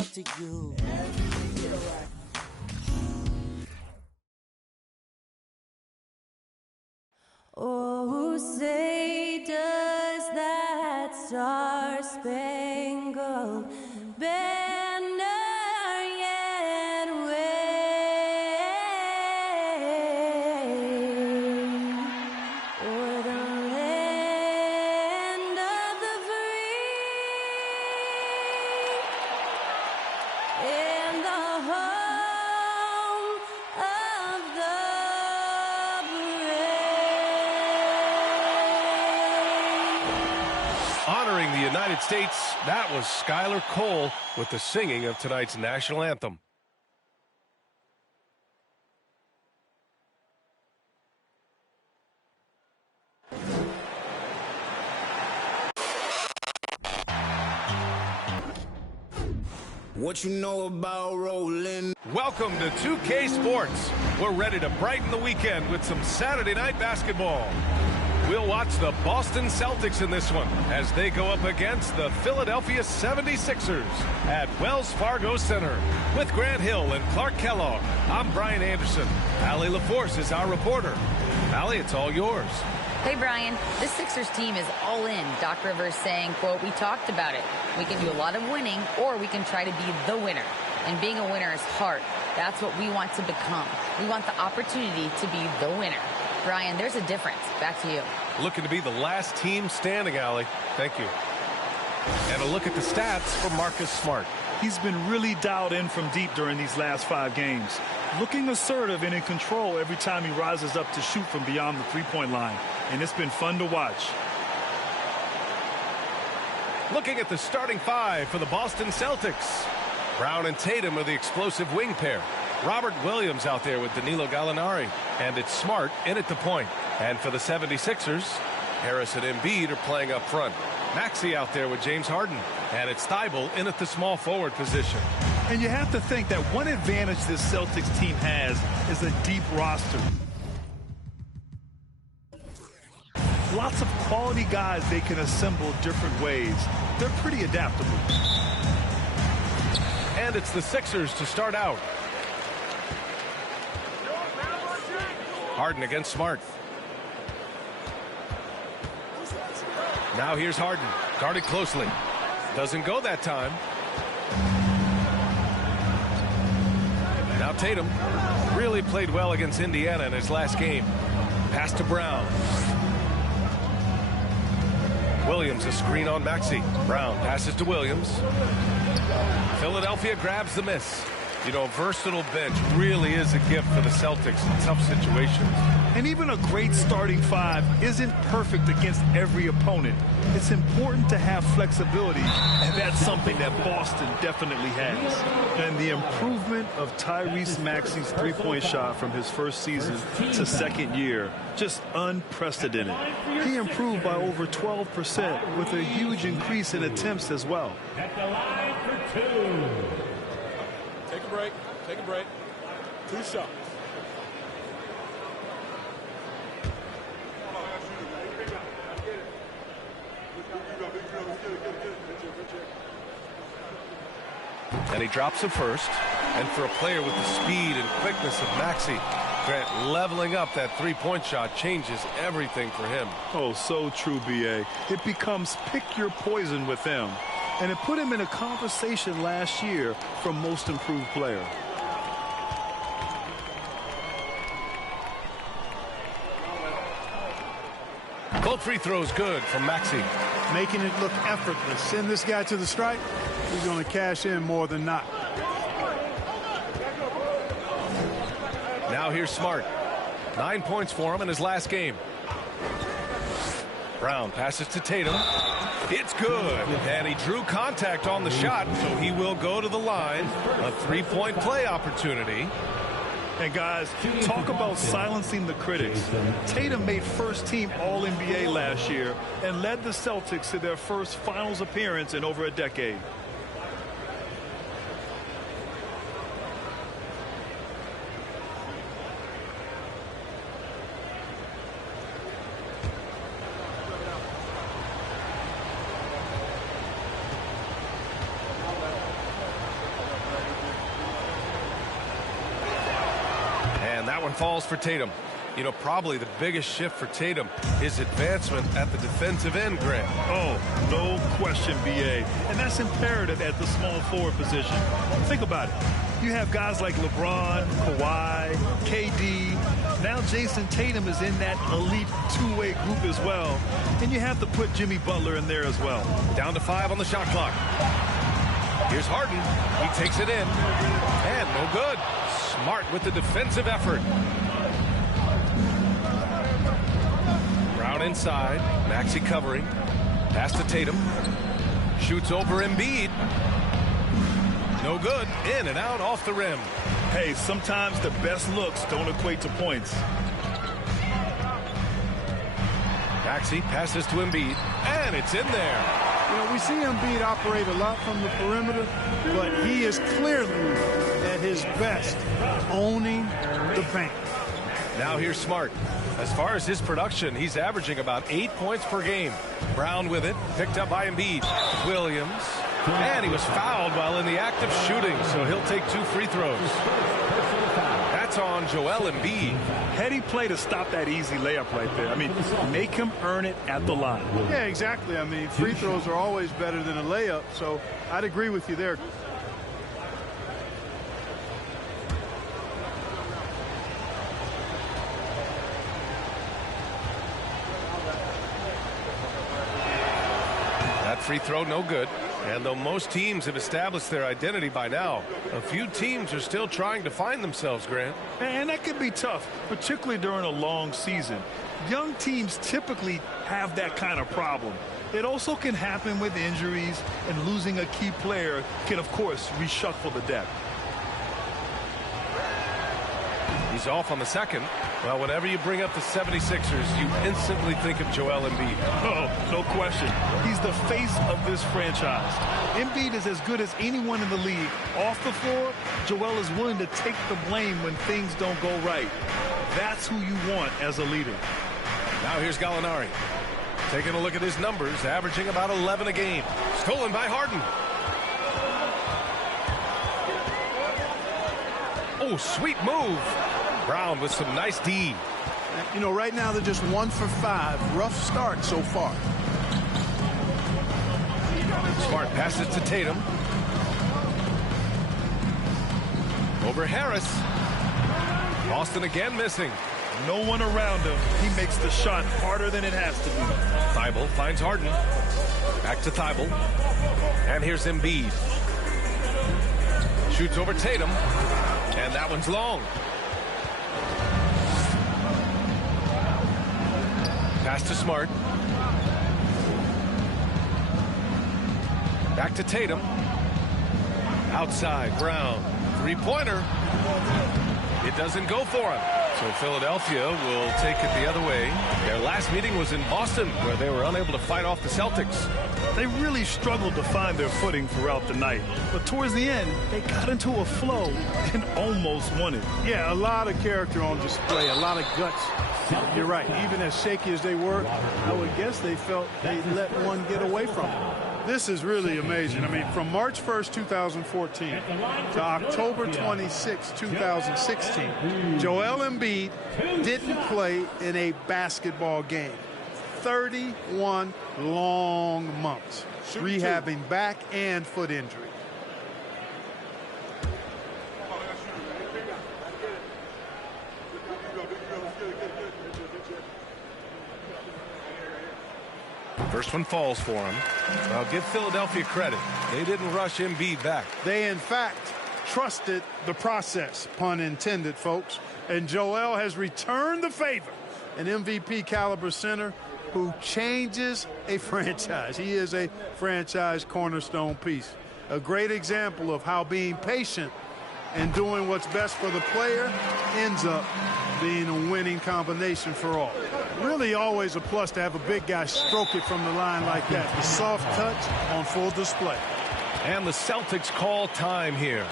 love to you. Oh, say does that star-spangled banner yet wave o'er the land of the free and the home of the Honoring the United States, that was Skylar Cole with the singing of tonight's national anthem. What you know about rolling? Welcome to 2K Sports. We're ready to brighten the weekend with some Saturday night basketball. We'll watch the Boston Celtics in this one as they go up against the Philadelphia 76ers at Wells Fargo Center. With Grant Hill and Clark Kellogg, I'm Brian Anderson. Allie LaForce is our reporter. Allie, it's all yours. Hey, Brian. This Sixers team is all in. Doc Rivers saying, quote, "We talked about it. We can do a lot of winning, or we can try to be the winner. And being a winner is hard. That's what we want to become. We want the opportunity to be the winner." Brian, there's a difference. Back to you. Looking to be the last team standing, Allie. Thank you. And a look at the stats for Marcus Smart. He's been really dialed in from deep during these last 5 games. Looking assertive and in control every time he rises up to shoot from beyond the three-point line. And it's been fun to watch. Looking at the starting 5 for the Boston Celtics. Brown and Tatum are the explosive wing pair. Robert Williams out there with Danilo Gallinari. And it's Smart in at the point. And for the 76ers, Harris and Embiid are playing up front. Maxey out there with James Harden. And it's Thibault in at the small forward position. And you have to think that one advantage this Celtics team has is a deep roster. Lots of quality guys they can assemble different ways. They're pretty adaptable. And it's the Sixers to start out. Harden against Smart. Now here's Harden, guarded closely. Doesn't go that time. Now Tatum really played well against Indiana in his last game. Pass to Brown. Williams a screen on Maxey. Brown passes to Williams. Philadelphia grabs the miss. You know, a versatile bench really is a gift for the Celtics in tough situations. And even a great starting 5 isn't perfect against every opponent. It's important to have flexibility, and that's something that Boston definitely has. And the improvement of Tyrese Maxey's three-point shot from his first season to second year, just unprecedented. He improved by over 12% with a huge increase in attempts as well. At the line for 2. Take a break. Take a break. 2 shots. And he drops it first. And for a player with the speed and quickness of Maxey, Grant, leveling up that three-point shot changes everything for him. Oh, so true, B.A. It becomes pick your poison with them. And it put him in a conversation last year for most improved player. Both free throws good from Maxey. Making it look effortless. Send this guy to the stripe. He's going to cash in more than not. Now here's Smart. 9 points for him in his last game. Brown passes to Tatum. It's good. And he drew contact on the shot, so he will go to the line. A three-point play opportunity. And guys, talk about silencing the critics. Tatum made first-team All-NBA last year and led the Celtics to their first finals appearance in over a decade. That one falls for Tatum. You know, probably the biggest shift for Tatum is advancement at the defensive end, Grant. Oh, no question, B.A. And that's imperative at the small forward position. Think about it. You have guys like LeBron, Kawhi, KD. Now Jason Tatum is in that elite two-way group as well. And you have to put Jimmy Butler in there as well. Down to 5 on the shot clock. Here's Harden. He takes it in. And no good. Smart with the defensive effort. Brown inside. Maxey covering. Pass to Tatum. Shoots over Embiid. No good. In and out off the rim. Hey, sometimes the best looks don't equate to points. Maxey passes to Embiid. And it's in there. You know, we see Embiid operate a lot from the perimeter, but he is clearly at his best owning the paint. Now here's Smart. As far as his production, he's averaging about 8 points per game. Brown with it, picked up by Embiid. Williams, and he was fouled while in the act of shooting, so he'll take 2 free throws. That's on Joel Embiid. Heady play to stop that easy layup right there. I mean, make him earn it at the line. Yeah, exactly. I mean, free throws are always better than a layup, so I'd agree with you there. Free throw, no good. And though most teams have established their identity by now, a few teams are still trying to find themselves, Grant. And that can be tough, particularly during a long season. Young teams typically have that kind of problem. It also can happen with injuries, and losing a key player can, of course, reshuffle the deck. He's off on the second. Well, whenever you bring up the 76ers, you instantly think of Joel Embiid. Oh, no question. He's the face of this franchise. Embiid is as good as anyone in the league. Off the floor, Joel is willing to take the blame when things don't go right. That's who you want as a leader. Now here's Gallinari. Taking a look at his numbers, averaging about 11 a game. Stolen by Harden. Oh, sweet move. Brown with some nice D. You know, right now they're just 1 for 5. Rough start so far. Smart passes to Tatum. Over Harris. Boston again missing. No one around him. He makes the shot harder than it has to be. Thibault finds Harden. Back to Thibault. And here's Embiid. Shoots over Tatum. And that one's long. Pass to Smart. Back to Tatum. Outside, Brown. Three-pointer. It doesn't go for him. So Philadelphia will take it the other way. Their last meeting was in Boston, where they were unable to fight off the Celtics. They really struggled to find their footing throughout the night. But towards the end, they got into a flow and almost won it. Yeah, a lot of character on display, a lot of guts. You're right. Even as shaky as they were, I would guess they felt they let one get away from them. This is really amazing. I mean, from March 1st, 2014 to October 26, 2016, Joel Embiid didn't play in a basketball game. 31 long months, rehabbing back and foot injury. First one falls for him. I'll give Philadelphia credit. They didn't rush Embiid back. They, in fact, trusted the process, pun intended, folks. And Joel has returned the favor. An MVP caliber center who changes a franchise. He is a franchise cornerstone piece. A great example of how being patient and doing what's best for the player ends up being a winning combination for all. Really always a plus to have a big guy stroke it from the line like that. The soft touch on full display. And the Celtics call time here.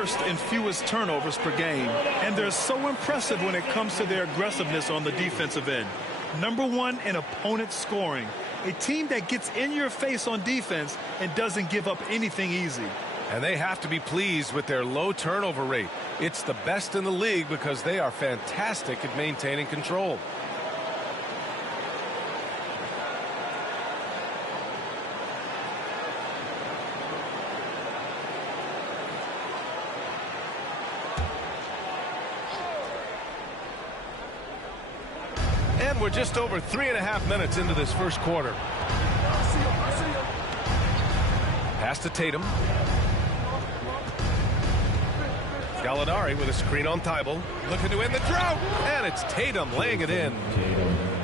first in fewest turnovers per game, and they're so impressive when it comes to their aggressiveness on the defensive end. Number 1 in opponent scoring. A team that gets in your face on defense and doesn't give up anything easy. And they have to be pleased with their low turnover rate. It's the best in the league because they are fantastic at maintaining control. And we're just over 3.5 minutes into this first quarter. Pass to Tatum. Gallinari with a screen on Thibault. Looking to end the drought. And it's Tatum laying it in.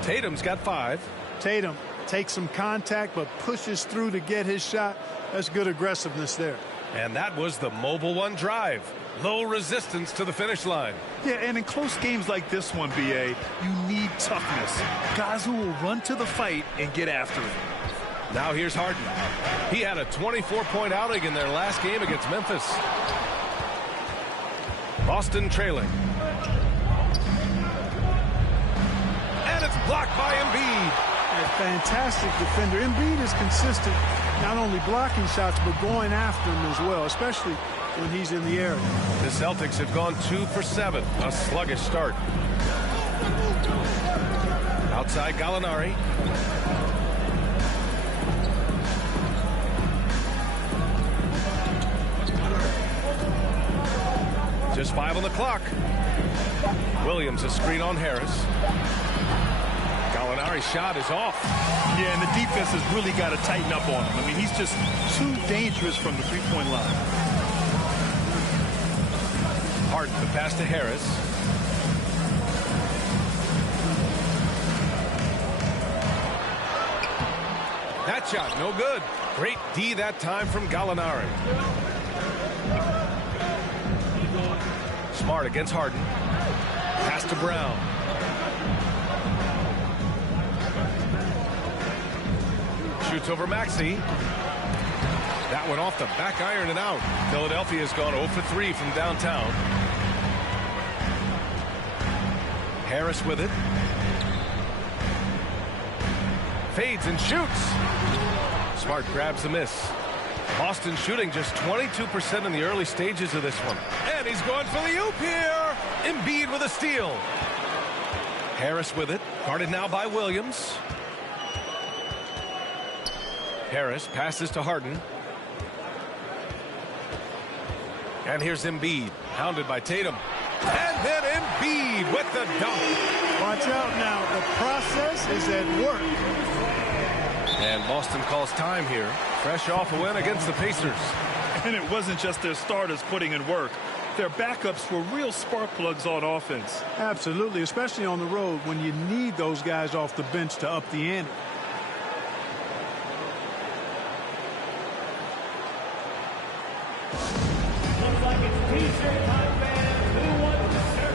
Tatum's got 5. Tatum takes some contact but pushes through to get his shot. That's good aggressiveness there. And that was the Mobile One drive. Low resistance to the finish line. Yeah, and in close games like this one, B.A., you need toughness. Guys who will run to the fight and get after it. Now here's Harden. He had a 24-point outing in their last game against Memphis. Boston trailing. And it's blocked by Embiid. A fantastic defender. Embiid is consistent, not only blocking shots, but going after them as well, especially when he's in the area. The Celtics have gone 2 for 7. A sluggish start. Outside Gallinari. Just 5 on the clock. Williams a screen on Harris. Gallinari's shot is off. Yeah, and the defense has really got to tighten up on him. I mean, he's just too dangerous from the three-point line. Harden, the pass to Harris. That shot, no good. Great D that time from Gallinari. Smart against Harden. Pass to Brown. Shoots over Maxey. That one off the back iron and out. Philadelphia's gone 0 for 3 from downtown. Harris with it. Fades and shoots. Smart grabs the miss. Boston shooting just 22% in the early stages of this one. And he's going for the oop here. Embiid with a steal. Harris with it. Guarded now by Williams. Harris passes to Harden. And here's Embiid, hounded by Tatum. And then Embiid with the dunk. Watch out now. The process is at work. And Boston calls time here. Fresh off a win against the Pacers. And it wasn't just their starters putting in work. Their backups were real spark plugs on offense. Absolutely, especially on the road when you need those guys off the bench to up the ante. Looks like it's T-shirt time, fans. Who wants the shirt?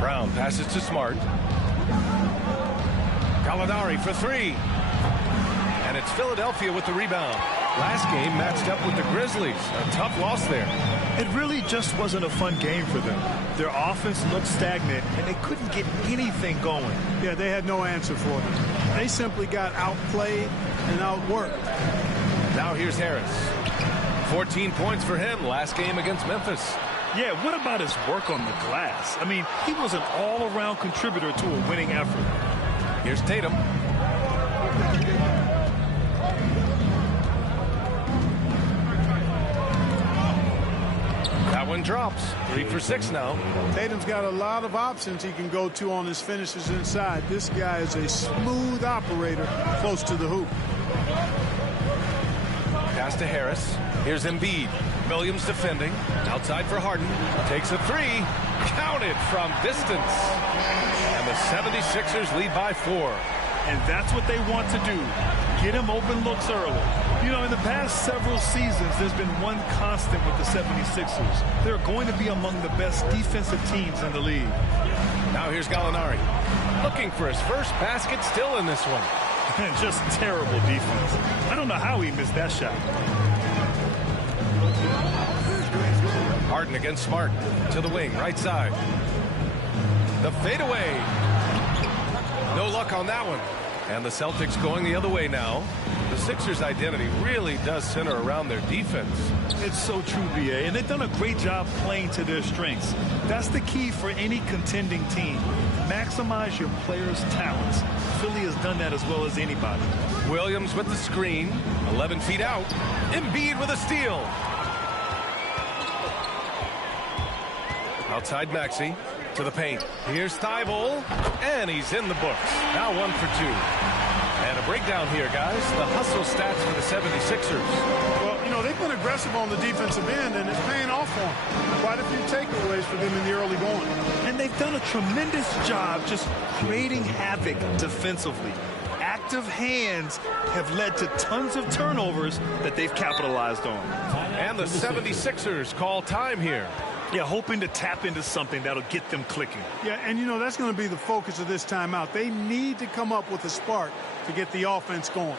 Brown passes to Smart. Gallinari for three. And it's Philadelphia with the rebound. Last game matched up with the Grizzlies. A tough loss there. It really just wasn't a fun game for them. Their offense looked stagnant, and they couldn't get anything going. Yeah, they had no answer for them. They simply got outplayed and outworked. Now here's Harris. 14 points for him last game against Memphis. Yeah, what about his work on the glass? I mean, he was an all-around contributor to a winning effort. Here's Tatum. That one drops. 3 for 6 now. Tatum's got a lot of options he can go to on his finishes inside. This guy is a smooth operator close to the hoop. Pass to Harris. Here's Embiid. Williams defending. Outside for Harden. Takes a three. Counted from distance. And the 76ers lead by 4. And that's what they want to do. Get him open looks early. You know, in the past several seasons, there's been one constant with the 76ers. They're going to be among the best defensive teams in the league. Now here's Gallinari. Looking for his first basket, still in this one. And just terrible defense. I don't know how he missed that shot. Harden against Smart. To the wing, right side. The fadeaway. No luck on that one. And the Celtics going the other way now. The Sixers' identity really does center around their defense. It's so true, B.A., and they've done a great job playing to their strengths. That's the key for any contending team. Maximize your players' talents. Philly has done that as well as anybody. Williams with the screen. 11 feet out. Embiid with a steal. Outside Maxey. To the paint. Here's Thibault. And he's in the books. Now 1 for 2. And a breakdown here, guys. The hustle stats for the 76ers. Well, you know, they've been aggressive on the defensive end, and it's paying off for them. Quite a few takeaways for them in the early going. And they've done a tremendous job just creating havoc defensively. Active hands have led to tons of turnovers that they've capitalized on. And the 76ers call time here. Yeah, hoping to tap into something that'll get them clicking. Yeah, and you know, that's going to be the focus of this timeout. They need to come up with a spark to get the offense going.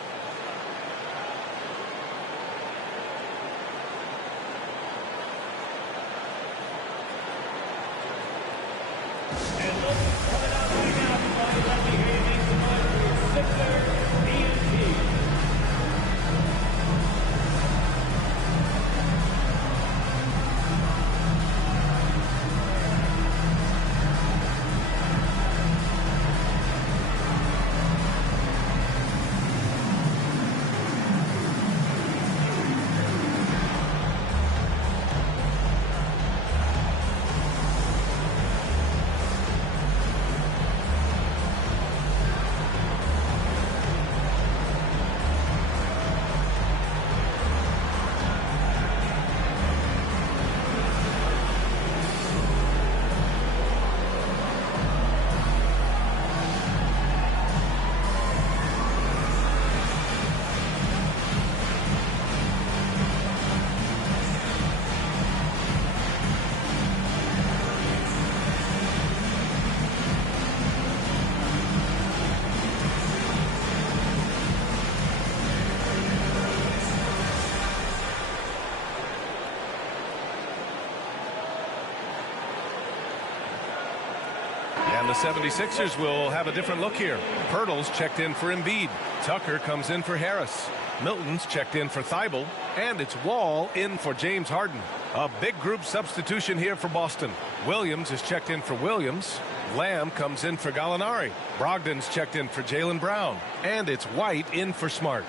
And the 76ers will have a different look here. Pirtle's checked in for Embiid. Tucker comes in for Harris. Milton's checked in for Thibault. And it's Wall in for James Harden. A big group substitution here for Boston. Williams is checked in for Williams. Lamb comes in for Gallinari. Brogdon's checked in for Jaylen Brown. And it's White in for Smart.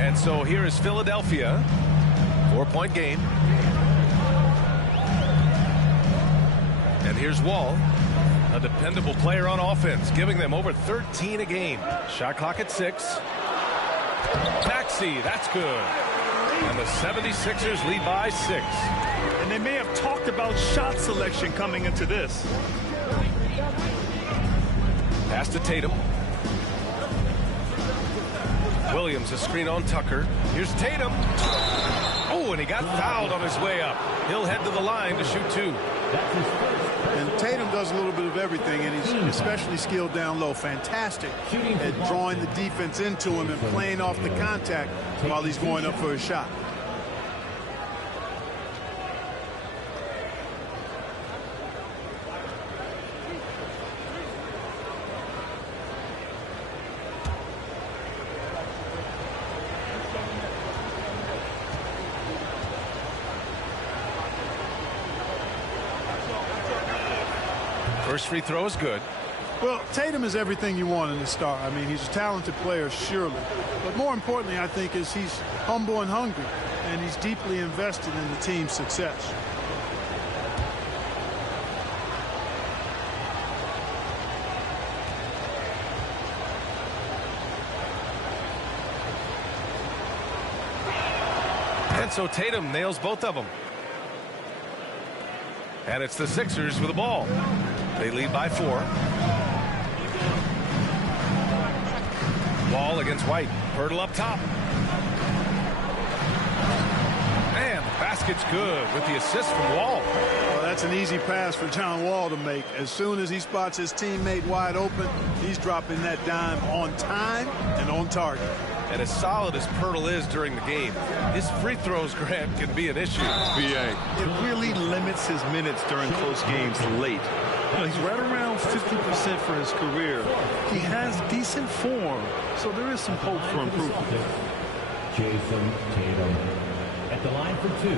And so here is Philadelphia. 4-point game. And here's Wall, a dependable player on offense, giving them over 13 a game. Shot clock at 6. Maxey, that's good. And the 76ers lead by 6. And they may have talked about shot selection coming into this. Pass to Tatum. Williams, a screen on Tucker. Here's Tatum. Oh, and he got fouled on his way up. He'll head to the line to shoot 2. And Tatum does a little bit of everything, and he's especially skilled down low. Fantastic at drawing the defense into him and playing off the contact while he's going up for a shot. First free throw is good. Well, Tatum is everything you want in a star. I mean, he's a talented player, surely. But more importantly, I think, is he's humble and hungry, and he's deeply invested in the team's success. And so Tatum nails both of them. And it's the Sixers with the ball. They lead by 4. Wall against White. Hurdle up top. And the basket's good with the assist from Wall. Well, that's an easy pass for John Wall to make. As soon as he spots his teammate wide open, he's dropping that dime on time and on target. And as solid as Pirtle is during the game, his free throws, Grant, can be an issue. It really limits his minutes during close games late. You know, he's right around 50% for his career. He has decent form, so there is some hope for improvement. Jason Tatum at the line for 2.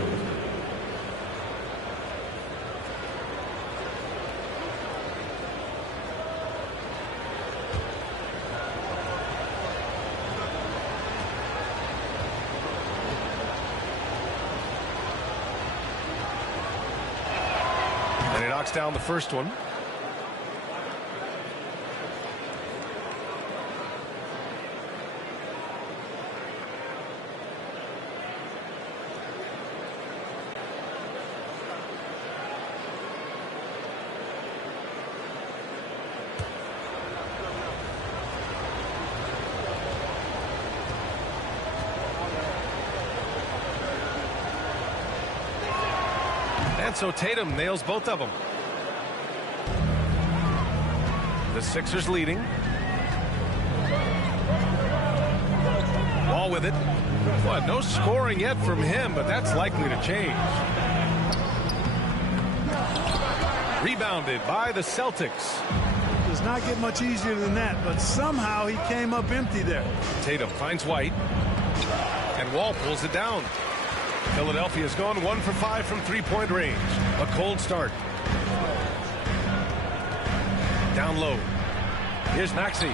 And he knocks down the first one. And so Tatum nails both of them. The Sixers leading. Wall with it. Well, no scoring yet from him, but that's likely to change. Rebounded by the Celtics. Does not get much easier than that, but somehow he came up empty there. Tatum finds White. And Wall pulls it down. Philadelphia's gone 1 for 5 from three-point range. A cold start. Down low. Here's Maxey.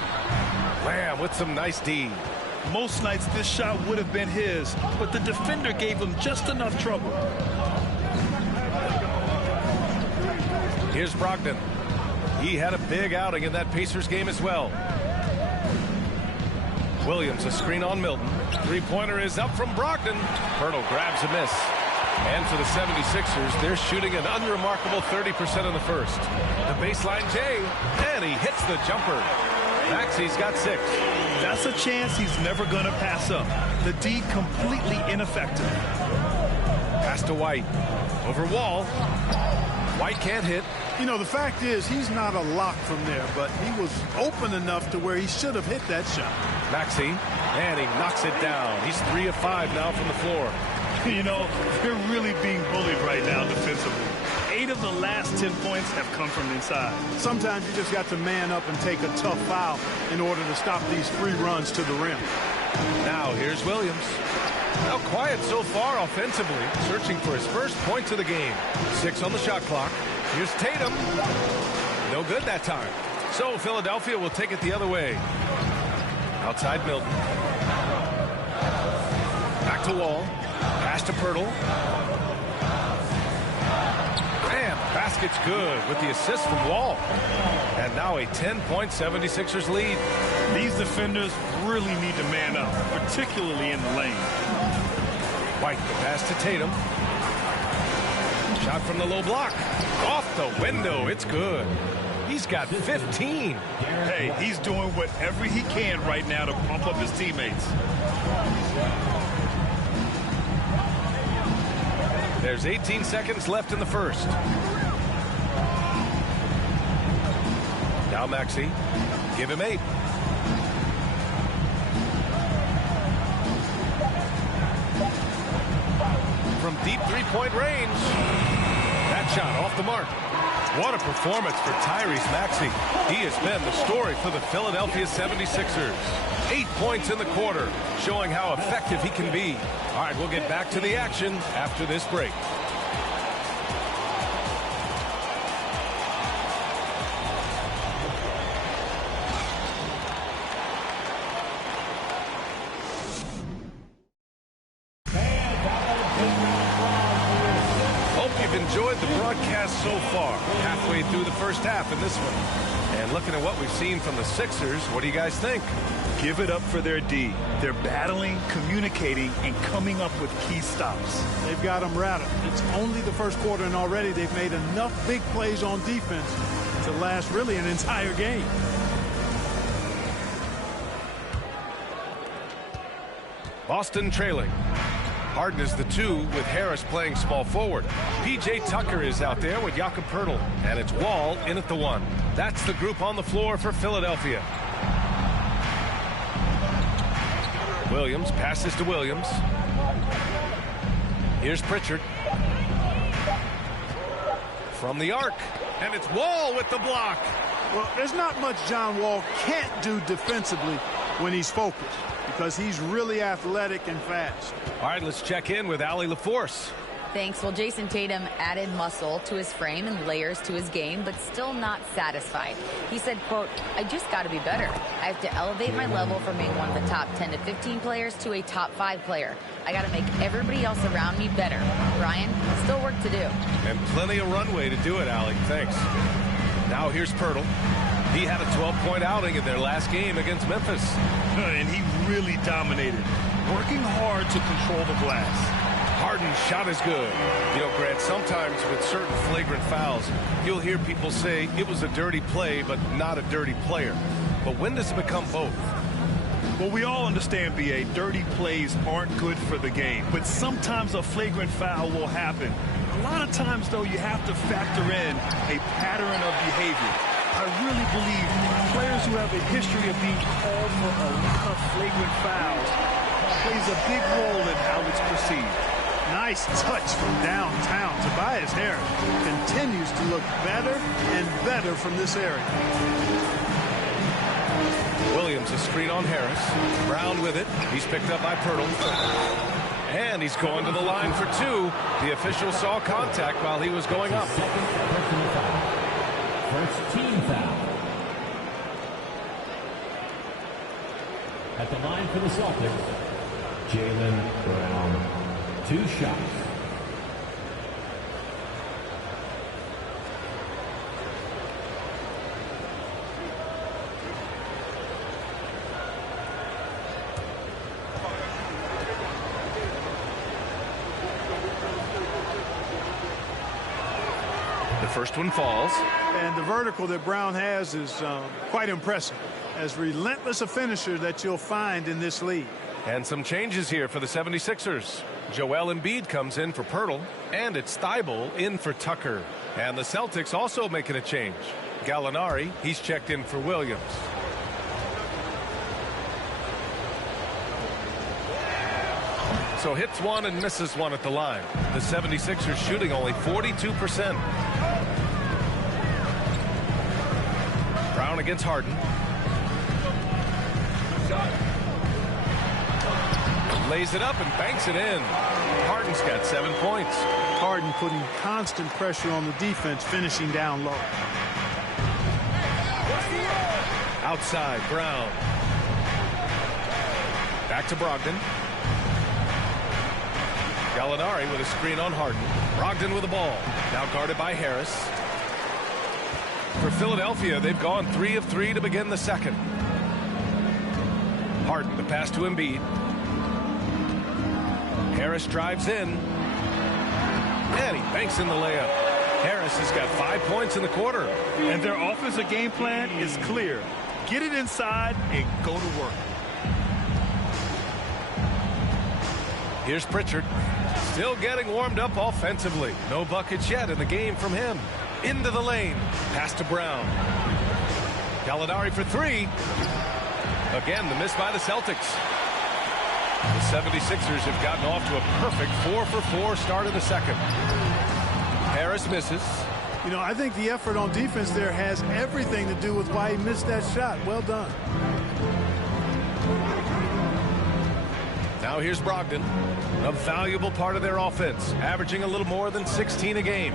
Lamb with some nice D. Most nights this shot would have been his, but the defender gave him just enough trouble. Here's Brogdon. He had a big outing in that Pacers game as well. Williams, a screen on Milton. Three-pointer is up from Brogdon. Pirtle grabs a miss. And for the 76ers, they're shooting an unremarkable 30% in the first. The baseline J, and he hits the jumper. Maxey's got 6. That's a chance he's never going to pass up. The D completely ineffective. Pass to White. Over Wall. White can't hit. You know, the fact is he's not a lock from there, but he was open enough to where he should have hit that shot. Maxey, and he knocks it down. He's 3 of 5 now from the floor. You know, they're really being bullied right now defensively. 8 of the last 10 points have come from inside. Sometimes you just got to man up and take a tough foul in order to stop these free runs to the rim. Now here's Williams. Now quiet so far offensively, searching for his first points of the game. 6 on the shot clock. Here's Tatum. No good that time. So Philadelphia will take it the other way. Outside Milton. Back to Wall. Pass to Pirtle. And the basket's good with the assist from Wall. And now a 10-point 76ers lead. These defenders really need to man up, particularly in the lane. White, the pass to Tatum. Shot from the low block. Off the window. It's good. He's got 15. Hey, he's doing whatever he can right now to pump up his teammates. There's 18 seconds left in the first. Now Maxey. Give him 8. From deep three-point range. That shot off the mark. What a performance for Tyrese Maxey. He has been the story for the Philadelphia 76ers. 8 points in the quarter, showing how effective he can be. All right, we'll get back to the action after this break. Enjoyed the broadcast so far. Halfway through the first half in this one. And looking at what we've seen from the Sixers, what do you guys think? Give it up for their D. They're battling, communicating, and coming up with key stops. They've got them rattled. It's only the first quarter, and already they've made enough big plays on defense to last really an entire game. Boston trailing. Harden is the 2 with Harris playing small forward. P.J. Tucker is out there with Jakob Poeltl. And it's Wall in at the 1. That's the group on the floor for Philadelphia. Williams passes to Williams. Here's Pritchard. From the arc. And it's Wall with the block. Well, there's not much John Wall can't do defensively when he's focused, because he's really athletic and fast. All right, let's check in with Allie LaForce. Thanks. Well, Jason Tatum added muscle to his frame and layers to his game, but still not satisfied. He said, quote, I just got to be better. I have to elevate my level from being one of the top 10 to 15 players to a top 5 player. I got to make everybody else around me better. Brian, still work to do. And plenty of runway to do it, Allie. Thanks. Now here's Poeltl. He had a 12-point outing in their last game against Memphis. And he really dominated, working hard to control the glass. Harden's shot is good. You know, Grant, sometimes with certain flagrant fouls, you'll hear people say it was a dirty play, but not a dirty player. But when does it become both? Well, we all understand, B.A., dirty plays aren't good for the game, but sometimes a flagrant foul will happen. A lot of times, though, you have to factor in a pattern of behavior. I really believe players who have a history of being called for a lot of flagrant fouls plays a big role in how it's perceived. Nice touch from downtown. Tobias Harris continues to look better and better from this area. Williams a screen on Harris. Brown with it. He's picked up by Poeltl. And he's going to the line for 2. The official saw contact while he was going up. First team foul. At the line for the Celtics, Jaylen Brown. 2 shots. The first one falls. And the vertical that Brown has is quite impressive. As relentless a finisher that you'll find in this league. And some changes here for the 76ers. Joel Embiid comes in for Poeltl, and it's Thibault in for Tucker. And the Celtics also making a change. Gallinari, he's checked in for Williams. So hits 1 and misses 1 at the line. The 76ers shooting only 42%. Brown against Harden. Lays it up and banks it in. Harden's got 7 points. Harden putting constant pressure on the defense, finishing down low. Outside, Brown. Back to Brogdon. Gallinari with a screen on Harden. Brogdon with the ball. Now guarded by Harris. For Philadelphia, they've gone 3 of 3 to begin the second. Harden, the pass to Embiid. Harris drives in. And he banks in the layup. Harris has got 5 points in the quarter. And their offensive game plan is clear. Get it inside and go to work. Here's Pritchard. Still getting warmed up offensively. No buckets yet in the game from him. Into the lane. Pass to Brown. Gallinari for three. Again, the miss by the Celtics. The 76ers have gotten off to a perfect 4-for-4 start of the second. Harris misses. You know, I think the effort on defense there has everything to do with why he missed that shot. Well done. Now here's Brogdon, a valuable part of their offense, averaging a little more than 16 a game.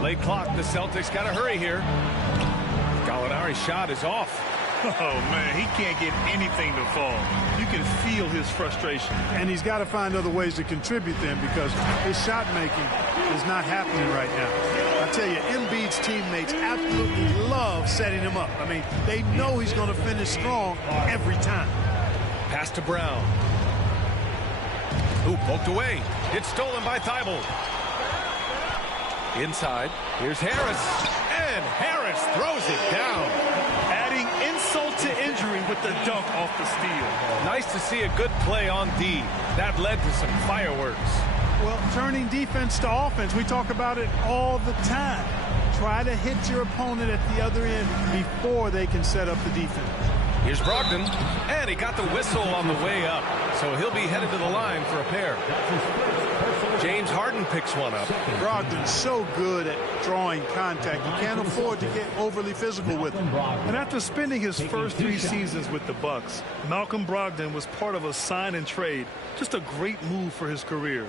Late clock, the Celtics got to hurry here. Gallinari's shot is off. Oh, man, he can't get anything to fall. You can feel his frustration. And he's got to find other ways to contribute then, because his shot making is not happening right now. I tell you, Embiid's teammates absolutely love setting him up. I mean, they know he's going to finish strong every time. Pass to Brown. Who poked away. It's stolen by Thibault. Inside, here's Harris. And Harris throws it down. Adding insult to injury with the dunk off the steal. Nice to see a good play on D. That led to some fireworks. Well, turning defense to offense, we talk about it all the time. Try to hit your opponent at the other end before they can set up the defense. Here's Brogdon, and he got the whistle on the way up, so he'll be headed to the line for a pair. James Harden picks one up. Brogdon's so good at drawing contact. You can't afford to get overly physical with him. And after spending his first 3 seasons with the Bucks, Malcolm Brogdon was part of a sign and trade. Just a great move for his career.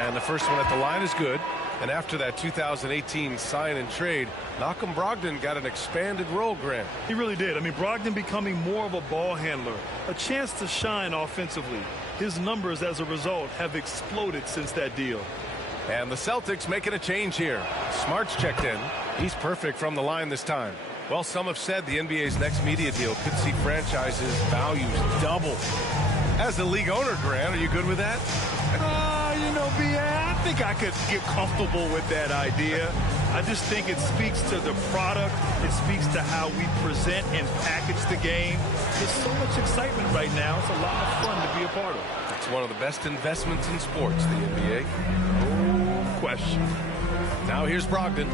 And the first one at the line is good. And after that 2018 sign and trade, Malcolm Brogdon got an expanded role, Grant. He really did. I mean, Brogdon becoming more of a ball handler, a chance to shine offensively. His numbers as a result have exploded since that deal. And the Celtics making a change here. Smart's checked in. He's perfect from the line this time. Well, some have said the NBA's next media deal could see franchises' values double. As a league owner, Grant, are you good with that? You know, I think I could get comfortable with that idea. I just think it speaks to the product. It speaks to how we present and package the game. There's so much excitement right now. It's a lot of fun to be a part of. It's one of the best investments in sports, the NBA. No question. Now here's Brogdon.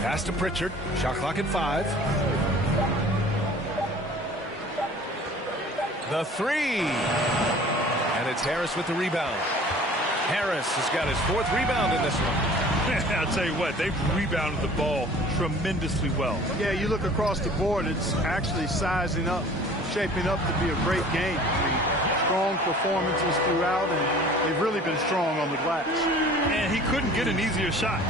Pass to Pritchard. Shot clock at 5. The three. And it's Harris with the rebound. Harris has got his 4th rebound in this one. I'll tell you what, they've rebounded the ball tremendously well. Yeah, you look across the board, it's actually sizing up, shaping up to be a great game. I mean, strong performances throughout, and they've really been strong on the glass. And he couldn't get an easier shot.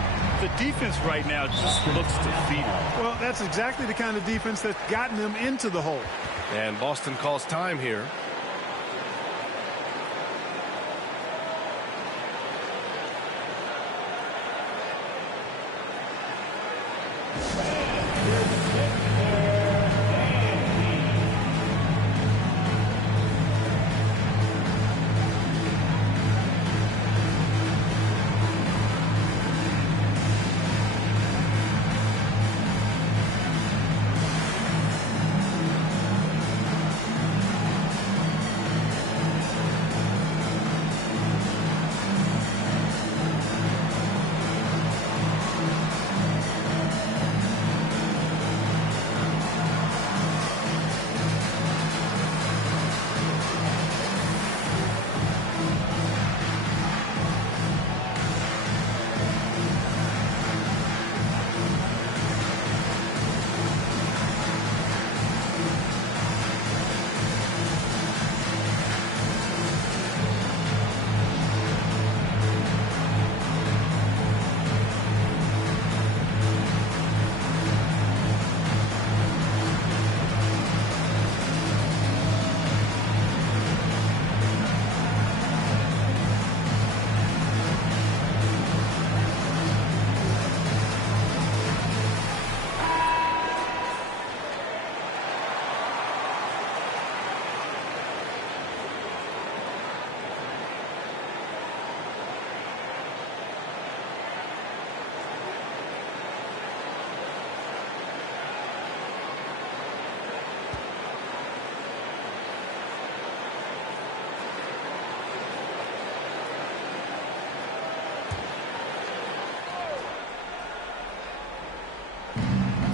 The defense right now just looks defeated. Well, that's exactly the kind of defense that's gotten them into the hole. And Boston calls time here.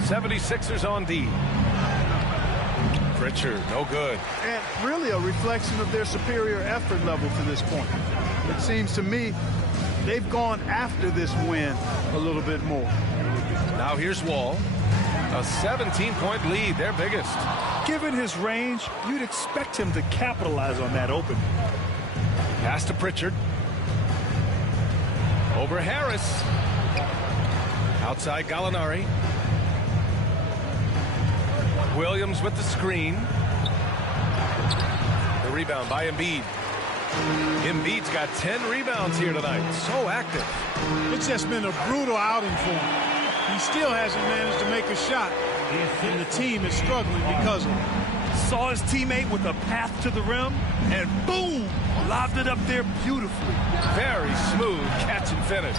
76ers on D. Pritchard, no good. And really a reflection of their superior effort level to this point. It seems to me they've gone after this win a little bit more. Now here's Wall. A 17-point lead, their biggest. Given his range, you'd expect him to capitalize on that opening. Pass to Pritchard. Over Harris. Outside Gallinari. Williams with the screen. The rebound by Embiid. Embiid's got 10 rebounds here tonight. So active. It's just been a brutal outing for him. He still hasn't managed to make a shot, and the team is struggling because of it. Saw his teammate with a path to the rim, and boom, lobbed it up there beautifully. Very smooth catch and finish.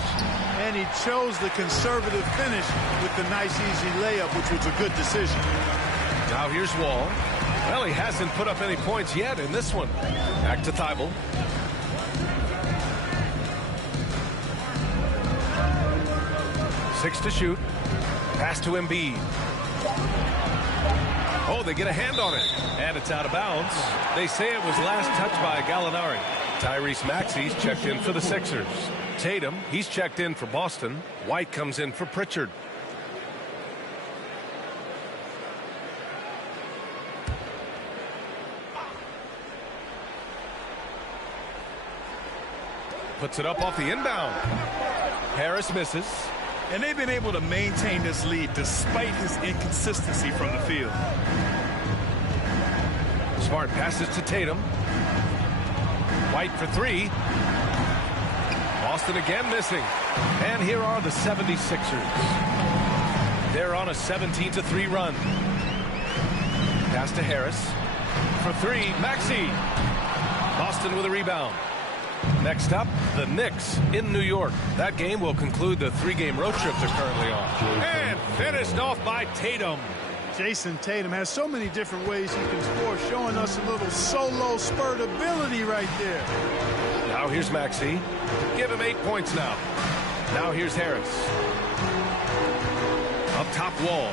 And he chose the conservative finish with the nice, easy layup, which was a good decision. Now here's Wall. Well, he hasn't put up any points yet in this one. Back to Thibault. Six to shoot. Pass to Embiid. Oh, they get a hand on it. And it's out of bounds. They say it was last touched by Gallinari. Tyrese Maxey's checked in for the Sixers. Tatum, he's checked in for Boston. White comes in for Pritchard. Puts it up off the inbound. Harris misses. And they've been able to maintain this lead despite his inconsistency from the field. Smart passes to Tatum. White for three. Boston again missing. And here are the 76ers. They're on a 17-3 run. Pass to Harris. For three, Maxey. Boston with a rebound. Next up, the Knicks in New York. That game will conclude the three-game road trip they're currently on. And finished off by Tatum. Jason Tatum has so many different ways he can score, showing us a little solo spurt ability right there. Now here's Maxey. Give him 8 points now. Now here's Harris. Up top, Wall.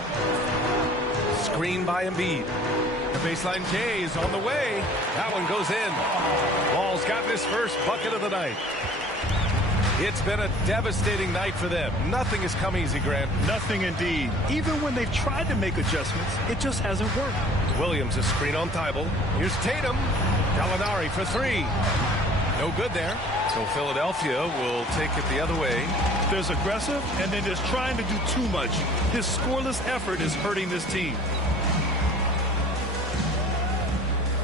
Screen by Embiid. The baseline J is on the way. That one goes in. Wall's got his first bucket of the night. It's been a devastating night for them. Nothing has come easy, Grant. Nothing indeed. Even when they've tried to make adjustments, it just hasn't worked. Williams a screen on Thibault. Here's Tatum. Gallinari for three. No good there. So Philadelphia will take it the other way. There's aggressive, and then there's trying to do too much. His scoreless effort is hurting this team.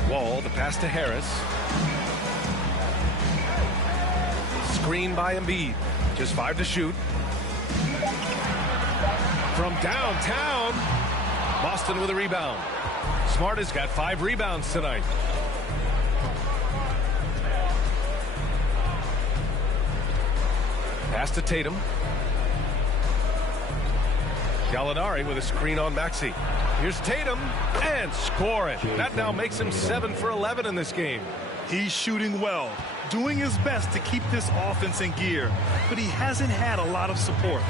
Wall, the pass to Harris. Screen by Embiid. Just 5 to shoot. From downtown. Boston with a rebound. Smart has got 5 rebounds tonight. Pass to Tatum. Gallinari with a screen on Maxey. Here's Tatum, and score it. That now makes him 7 for 11 in this game. He's shooting well, doing his best to keep this offense in gear, but he hasn't had a lot of support.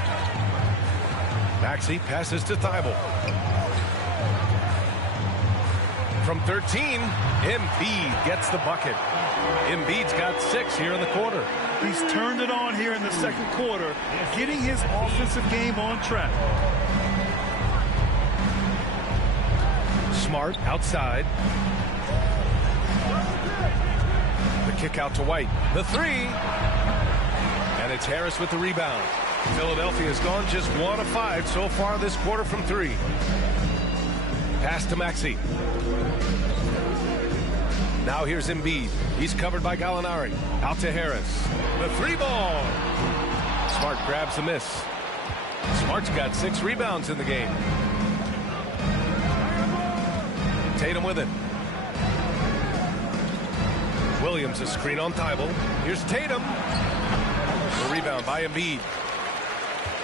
Maxey passes to Thibault. From 13, Embiid gets the bucket. Embiid's got 6 here in the quarter. He's turned it on here in the second quarter, getting his offensive game on track. Smart outside. The kick out to White. The three. And it's Harris with the rebound. Philadelphia has gone just 1 of 5 so far this quarter from 3. Pass to Maxey. Now here's Embiid. He's covered by Gallinari. Out to Harris. The 3 ball. Smart grabs the miss. Smart's got 6 rebounds in the game. Tatum with it. Williams a screen on Thibault. Here's Tatum. The rebound by Embiid.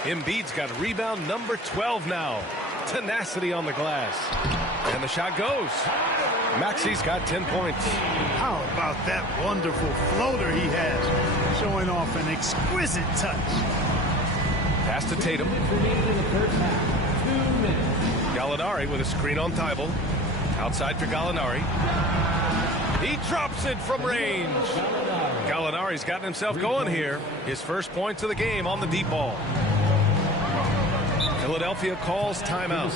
Embiid's got rebound number 12 now. Tenacity on the glass. And the shot goes. Maxey's got 10 points. How about that wonderful floater he has, showing off an exquisite touch. Pass to Tatum. Gallinari with a screen on Thibault. Outside for Gallinari. He drops it from range. Gallinari's gotten himself going here. His first points of the game on the deep ball. Philadelphia calls timeout.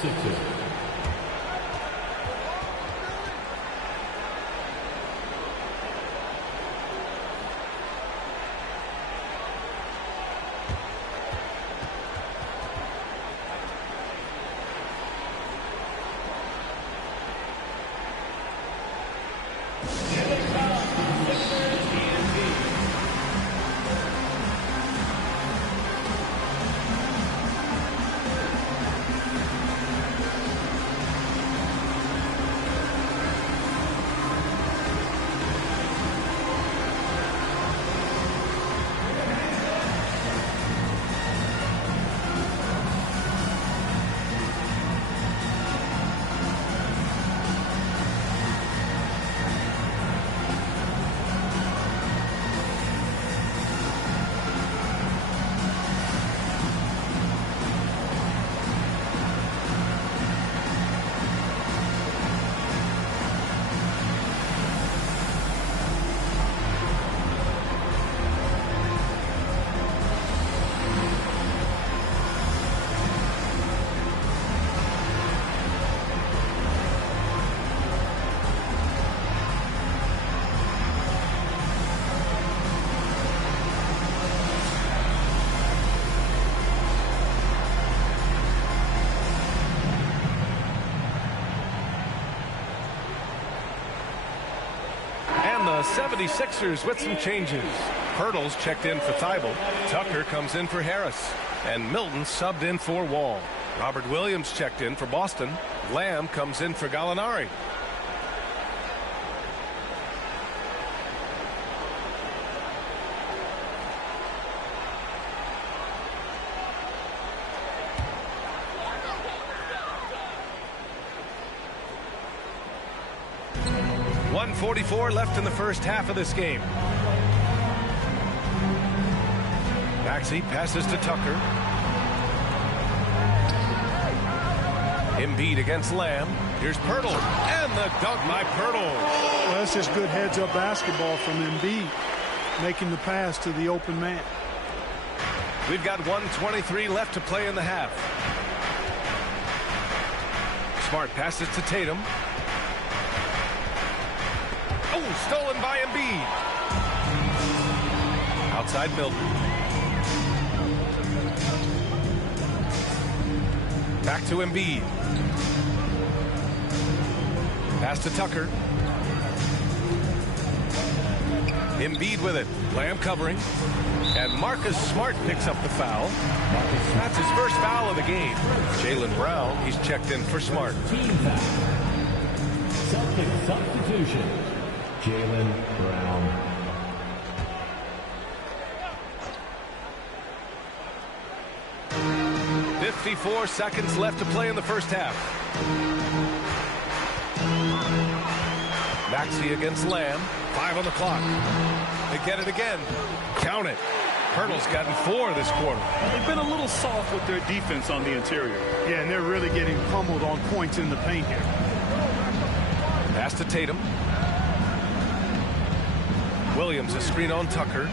The 76ers with some changes. Hurdle's checked in for Thibault. Tucker comes in for Harris. And Milton subbed in for Wall. Robert Williams checked in for Boston. Lamb comes in for Gallinari. .144 left in the first half of this game. Maxey passes to Tucker. Embiid against Lamb. Here's Pirtle. And the dunk by Pirtle. Well, that's just good heads-up basketball from Embiid, making the pass to the open man. We've got 1:23 left to play in the half. Smart passes to Tatum. Oh, stolen by Embiid. Outside Milton. Back to Embiid. Pass to Tucker. Embiid with it. Lamb covering. And Marcus Smart picks up the foul. That's his first foul of the game. Jaylen Brown, he's checked in for Smart. Celtics substitution. Jaylen Brown. .54 seconds left to play in the first half. Maxey against Lamb. 5 on the clock. They get it again. Count it. Pirtle's gotten 4 this quarter. They've been a little soft with their defense on the interior. Yeah, and they're really getting pummeled on points in the paint here. Pass to Tatum. Williams, a screen on Tucker.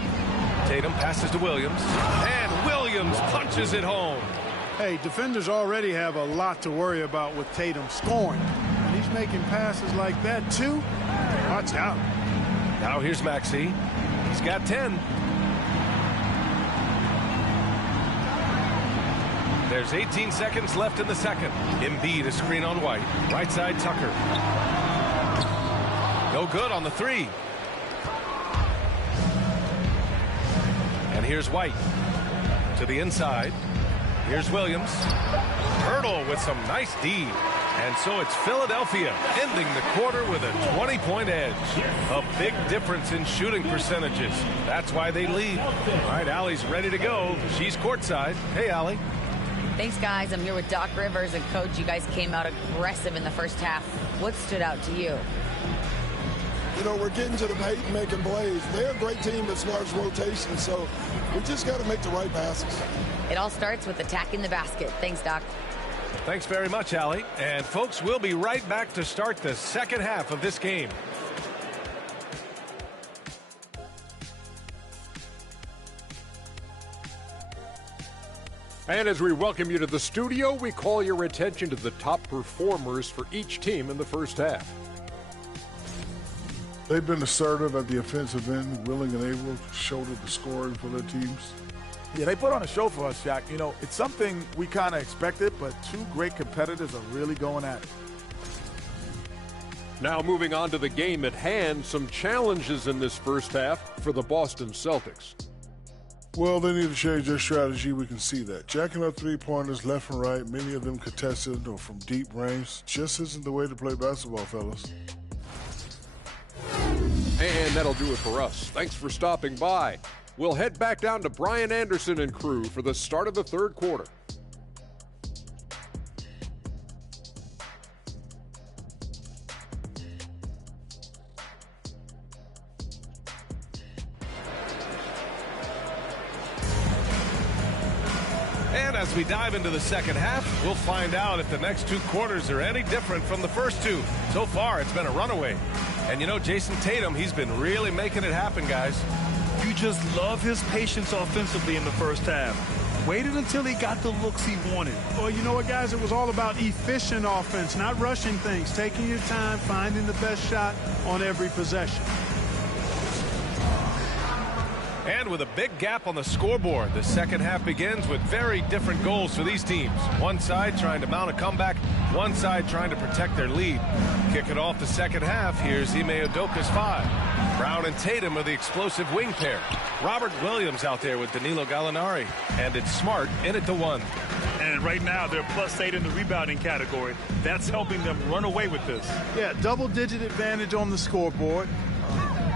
Tatum passes to Williams. And Williams punches it home. Hey, defenders already have a lot to worry about with Tatum scoring. And he's making passes like that, too. Watch out. Now here's Maxey. He's got 10. There's 18 seconds left in the second. Embiid, a screen on White. Right side, Tucker. No good on the 3. And here's White to the inside. Here's Williams. Pirtle with some nice D. And so it's Philadelphia ending the quarter with a 20-point edge. A big difference in shooting percentages. That's why they lead. All right, Allie's ready to go. She's courtside. Hey, Allie. Thanks, guys. I'm here with Doc Rivers and Coach. You guys came out aggressive in the first half. What stood out to you? You know, we're getting to the paint and making plays. They're a great team as far as rotation, so we just got to make the right passes. It all starts with attacking the basket. Thanks, Doc. Thanks very much, Allie. And folks, we'll be right back to start the second half of this game. And as we welcome you to the studio, we call your attention to the top performers for each team in the first half. They've been assertive at the offensive end, willing and able to shoulder the scoring for their teams. Yeah, they put on a show for us, Shaq. You know, it's something we kind of expected, but two great competitors are really going at it. Now moving on to the game at hand, some challenges in this first half for the Boston Celtics. Well, they need to change their strategy. We can see that. Jacking up three-pointers left and right, many of them contested or from deep range, just isn't the way to play basketball, fellas. And that'll do it for us. Thanks for stopping by. We'll head back down to Brian Anderson and crew for the start of the third quarter. And as we dive into the second half, we'll find out if the next two quarters are any different from the first two. So far, it's been a runaway. And you know, Jason Tatum, he's been really making it happen, guys. You just love his patience offensively in the first half. Waited until he got the looks he wanted. Well, you know what, guys? It was all about efficient offense, not rushing things, taking your time, finding the best shot on every possession. And with a big gap on the scoreboard, the second half begins with very different goals for these teams. One side trying to mount a comeback, one side trying to protect their lead. Kicking off the second half, here's Ime Udoka's 5. Brown and Tatum are the explosive wing pair. Robert Williams out there with Danilo Gallinari. And it's Smart in it to 1. And right now, they're +8 in the rebounding category. That's helping them run away with this. Yeah, double-digit advantage on the scoreboard.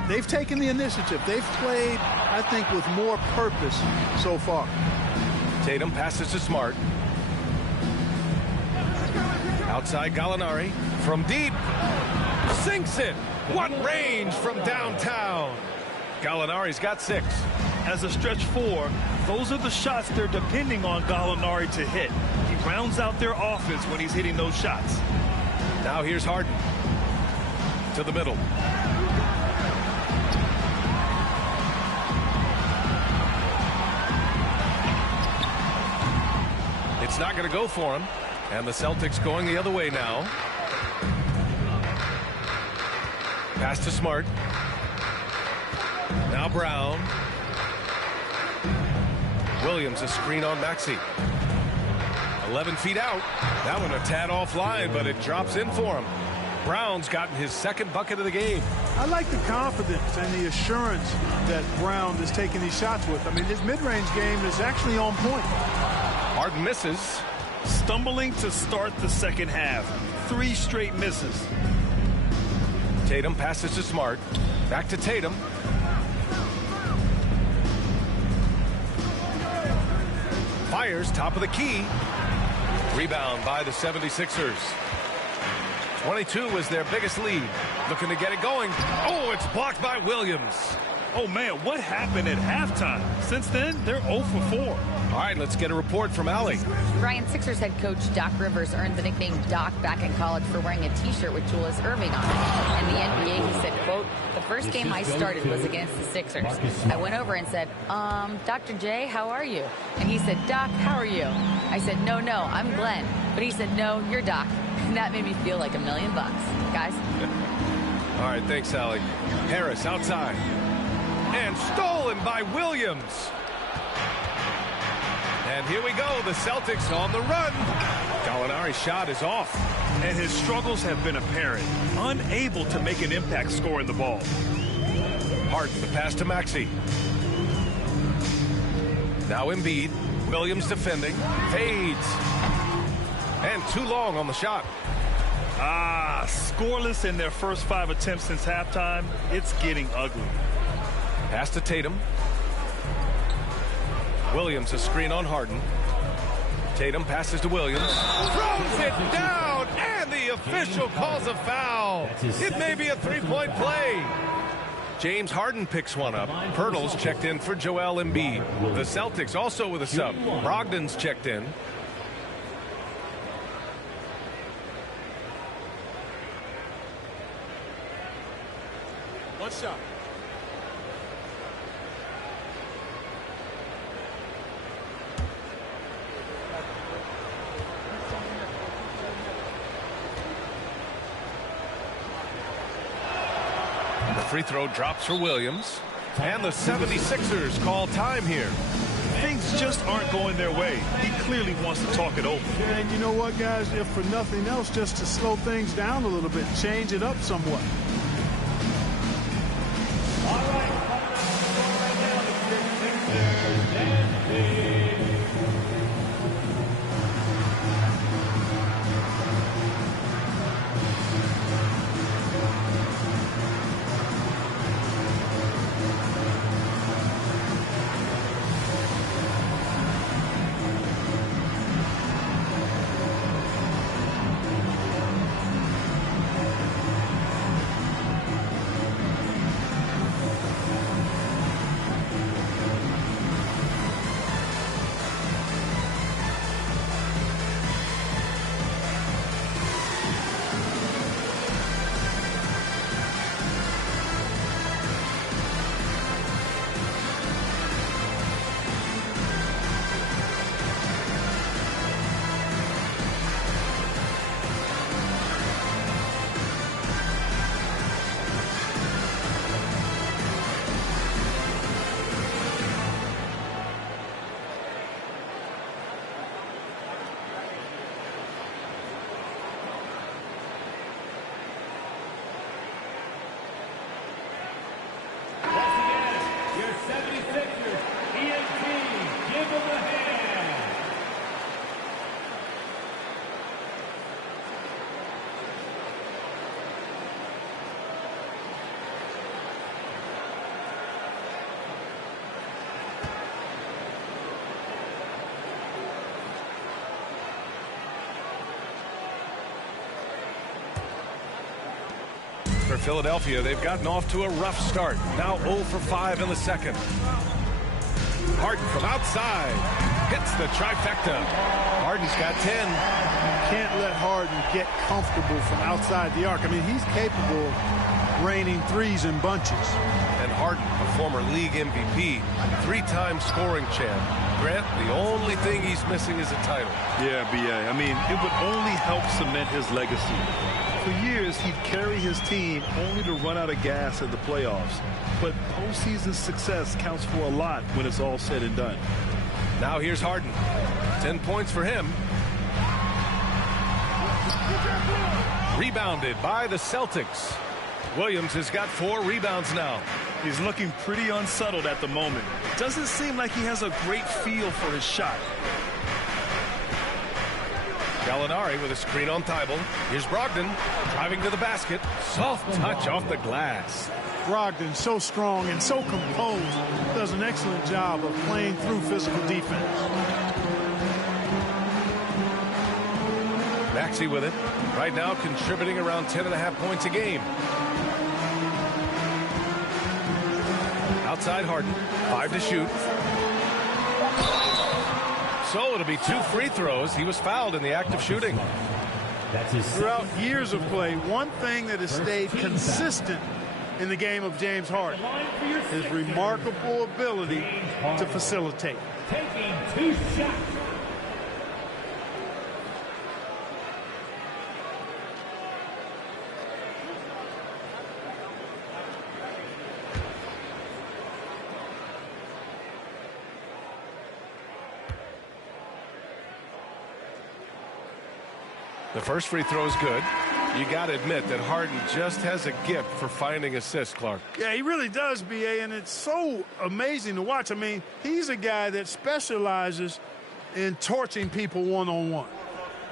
They've taken the initiative. They've played, I think, with more purpose so far. Tatum passes to Smart. Outside Gallinari from deep. Sinks it. What range from downtown. Gallinari's got 6. As a stretch 4, those are the shots they're depending on Gallinari to hit. He rounds out their offense when he's hitting those shots. Now here's Harden. To the middle. It's not going to go for him. And the Celtics going the other way now. Pass to Smart. Now Brown. Williams a screen on Maxey. 11 feet out. That one a tad offline, but it drops in for him. Brown's gotten his second bucket of the game. I like the confidence and the assurance that Brown is taking these shots with. I mean, his mid-range game is actually on point. Harden misses. Stumbling to start the second half. 3 straight misses. Tatum passes to Smart. Back to Tatum. Fires top of the key. Rebound by the 76ers. 22 was their biggest lead. Looking to get it going. Oh, it's blocked by Williams. Oh, man, what happened at halftime? Since then, they're 0 for 4. All right, let's get a report from Allie. Brian, Sixers head coach Doc Rivers earned the nickname Doc back in college for wearing a T-shirt with Julius Erving on it. In the NBA, he said, quote, "The first game I started was against the Sixers. I went over and said, Dr. J, how are you?" And he said, "Doc, how are you?" I said, no, I'm Glenn." But he said, "No, you're Doc." And that made me feel like $1 million. Guys. All right, thanks, Allie. Harris outside. And stolen by Williams. And here we go, the Celtics on the run. Gallinari's shot is off. And his struggles have been apparent. Unable to make an impact scoring the ball. Harden, the pass to Maxey. Now Embiid. Williams defending. Fades. And too long on the shot. Scoreless in their first 5 attempts since halftime. It's getting ugly. Pass to Tatum. Williams a screen on Harden. Tatum passes to Williams. Throws it down, and the official calls a foul. It may be a three-point play. James Harden picks one up. Pirtle's checked in for Joel Embiid. The Celtics also with a sub. Brogdon's checked in. shot. The free throw drops for Williams. And the 76ers call time here. Things just aren't going their way. He clearly wants to talk it over. And you know what, guys? If for nothing else, just to slow things down a little bit, change it up somewhat. For Philadelphia, they've gotten off to a rough start. Now 0 for 5 in the second. Harden from outside hits the trifecta. Harden's got 10. You can't let Harden get comfortable from outside the arc. I mean, he's capable of raining threes in bunches. And Harden, a former league MVP, 3-time scoring champ. Grant, the only thing he's missing is a title. Yeah, B.A. I mean, it would only help cement his legacy. For years, he'd carry his team only to run out of gas in the playoffs. But postseason success counts for a lot when it's all said and done. Now here's Harden. 10 points for him. Rebounded by the Celtics. Williams has got 4 rebounds now. He's looking pretty unsettled at the moment. Doesn't seem like he has a great feel for his shot. Gallinari with a screen on Thibault. Here's Brogdon driving to the basket. Soft touch off the glass. Brogdon, so strong and so composed, does an excellent job of playing through physical defense. Maxey with it. Right now contributing around 10.5 points a game. Outside Harden. 5 to shoot. So it'll be 2 free throws. He was fouled in the act of shooting. Throughout years of play, one thing that has stayed consistent in the game of James Harden is remarkable ability to facilitate. Taking 2 shots. The first free throw is good. You got to admit that Harden just has a gift for finding assists, Clark. Yeah, he really does, B.A., and it's so amazing to watch. I mean, he's a guy that specializes in torching people one-on-one.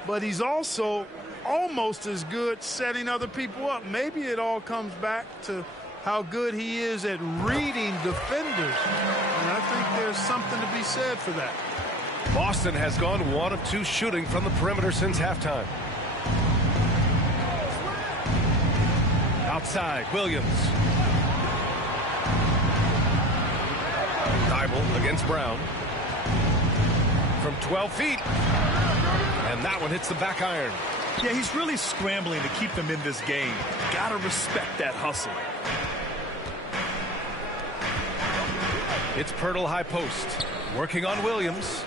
But he's also almost as good setting other people up. Maybe it all comes back to how good he is at reading defenders. And I think there's something to be said for that. Boston has gone 1 of 2 shooting from the perimeter since halftime. Outside, Williams. Thibault against Brown. From 12 feet. And that one hits the back iron. Yeah, he's really scrambling to keep them in this game. Gotta respect that hustle. It's Pirtle high post. Working on Williams.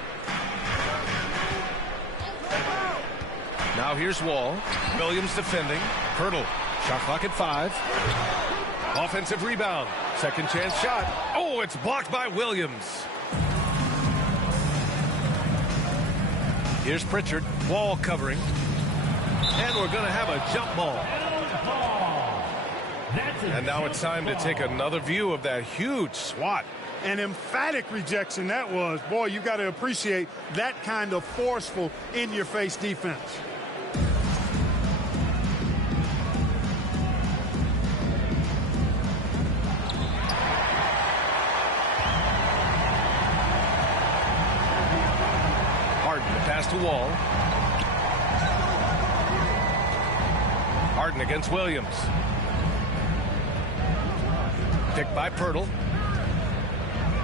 Now here's Wall. Williams defending. Pirtle. Shot clock at 5. Offensive rebound. Second chance shot. Oh, it's blocked by Williams. Here's Pritchard. Wall covering. And we're going to have a jump ball. And now it's time to take another view of that huge swat. An emphatic rejection that was. Boy, you got to appreciate that kind of forceful in-your-face defense. Harden, the pass to Wall. Harden against Williams. Picked by Pirtle.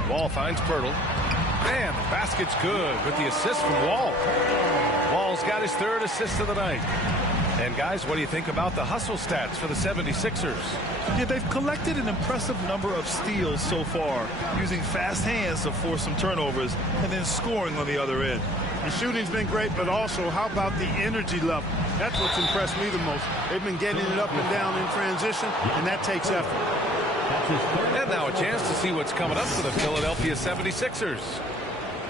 Wall finds Pirtle. Man, the basket's good with the assist from Wall. Wall's got his 3rd assist of the night. And guys, what do you think about the hustle stats for the 76ers? Yeah, they've collected an impressive number of steals so far, using fast hands to force some turnovers and then scoring on the other end. The shooting's been great, but also how about the energy level? That's what's impressed me the most. They've been getting it up and down in transition, and that takes effort. And now a chance to see what's coming up for the Philadelphia 76ers.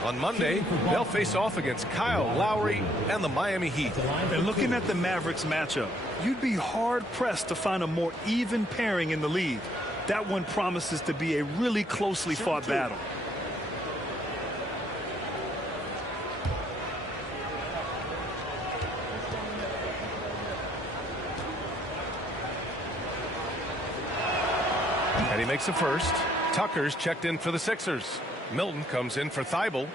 On Monday, they'll face off against Kyle Lowry and the Miami Heat. And looking at the Mavericks matchup, you'd be hard-pressed to find a more even pairing in the league. That one promises to be a really closely fought battle. And he makes a first. Tucker's checked in for the Sixers. Milton comes in for Thibault.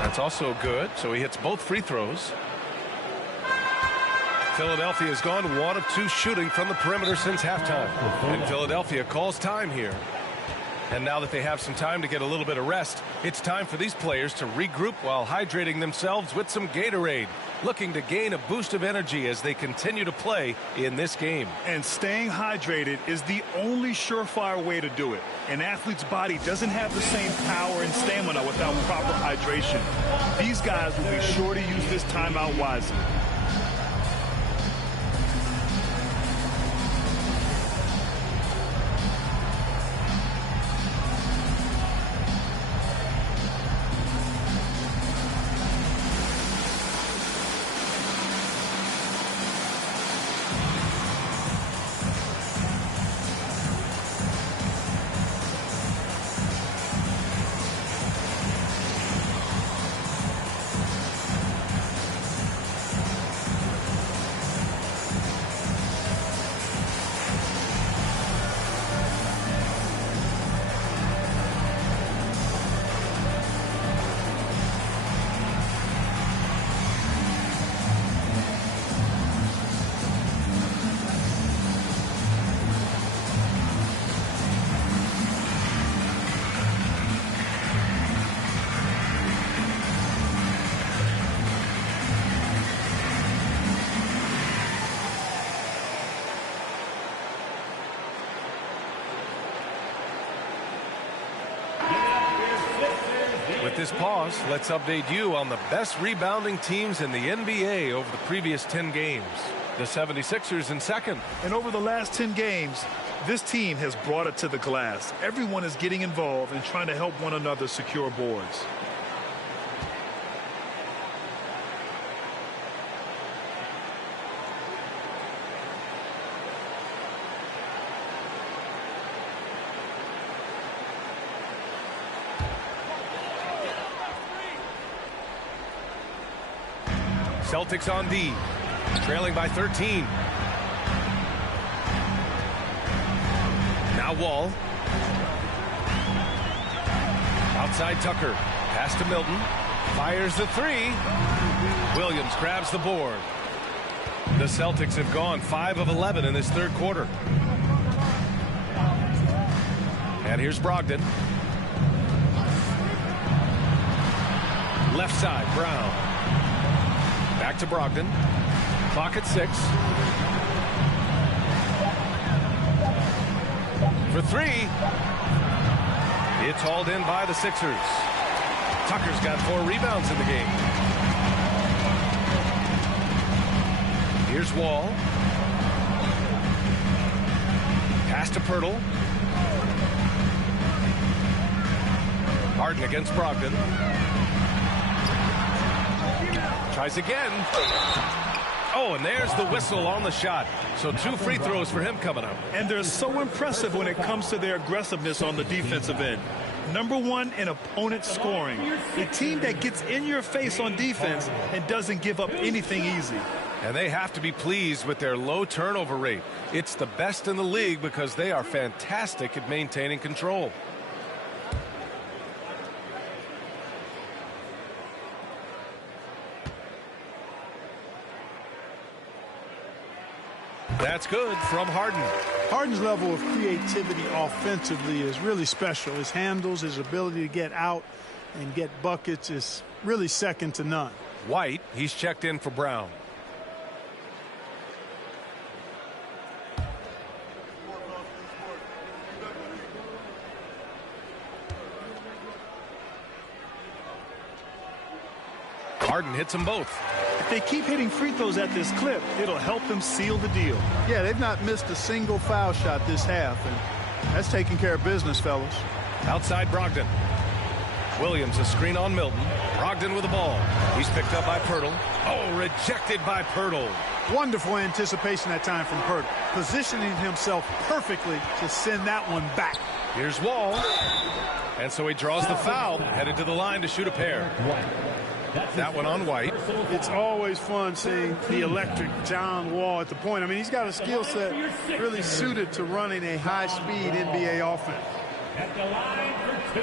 That's also good, so he hits both free throws. Philadelphia has gone 1 of 2 shooting from the perimeter since halftime. And Philadelphia calls time here. And now that they have some time to get a little bit of rest, it's time for these players to regroup while hydrating themselves with some Gatorade, looking to gain a boost of energy as they continue to play in this game. And staying hydrated is the only surefire way to do it. An athlete's body doesn't have the same power and stamina without proper hydration. These guys will be sure to use this timeout wisely. With this pause, let's update you on the best rebounding teams in the NBA over the previous 10 games. The 76ers in second. And over the last 10 games, this team has brought it to the glass. Everyone is getting involved and trying to help one another secure boards. Celtics on D, trailing by 13. Now Wall. Outside Tucker. Pass to Milton. Fires the 3. Williams grabs the board. The Celtics have gone 5 of 11 in this third quarter. And here's Brogdon. Left side, Brown. Back to Brogdon. Clock at 6. For 3. It's hauled in by the Sixers. Tucker's got 4 rebounds in the game. Here's Wall. Pass to Pirtle. Harden against Brogdon. Tries again. Oh, and there's the whistle on the shot. So 2 free throws for him coming up. And they're so impressive when it comes to their aggressiveness on the defensive end. Number 1 in opponent scoring. A team that gets in your face on defense and doesn't give up anything easy. And they have to be pleased with their low turnover rate. It's the best in the league because they are fantastic at maintaining control. That's good from Harden. Harden's level of creativity offensively is really special. His handles, his ability to get out and get buckets is really second to none. White, he's checked in for Brown. Harden hits them both. If they keep hitting free throws at this clip, it'll help them seal the deal. Yeah, they've not missed a single foul shot this half, and that's taking care of business, fellas. Outside Brogdon. Williams a screen on Milton. Brogdon with the ball. He's picked up by Pirtle. Oh, rejected by Pirtle. Wonderful anticipation that time from Pirtle, positioning himself perfectly to send that one back. Here's Wall. And so he draws the foul, headed to the line to shoot a pair. That one on White. It's always fun seeing the electric John Wall at the point. I mean, he's got a skill set really suited to running a high-speed NBA offense. At the line for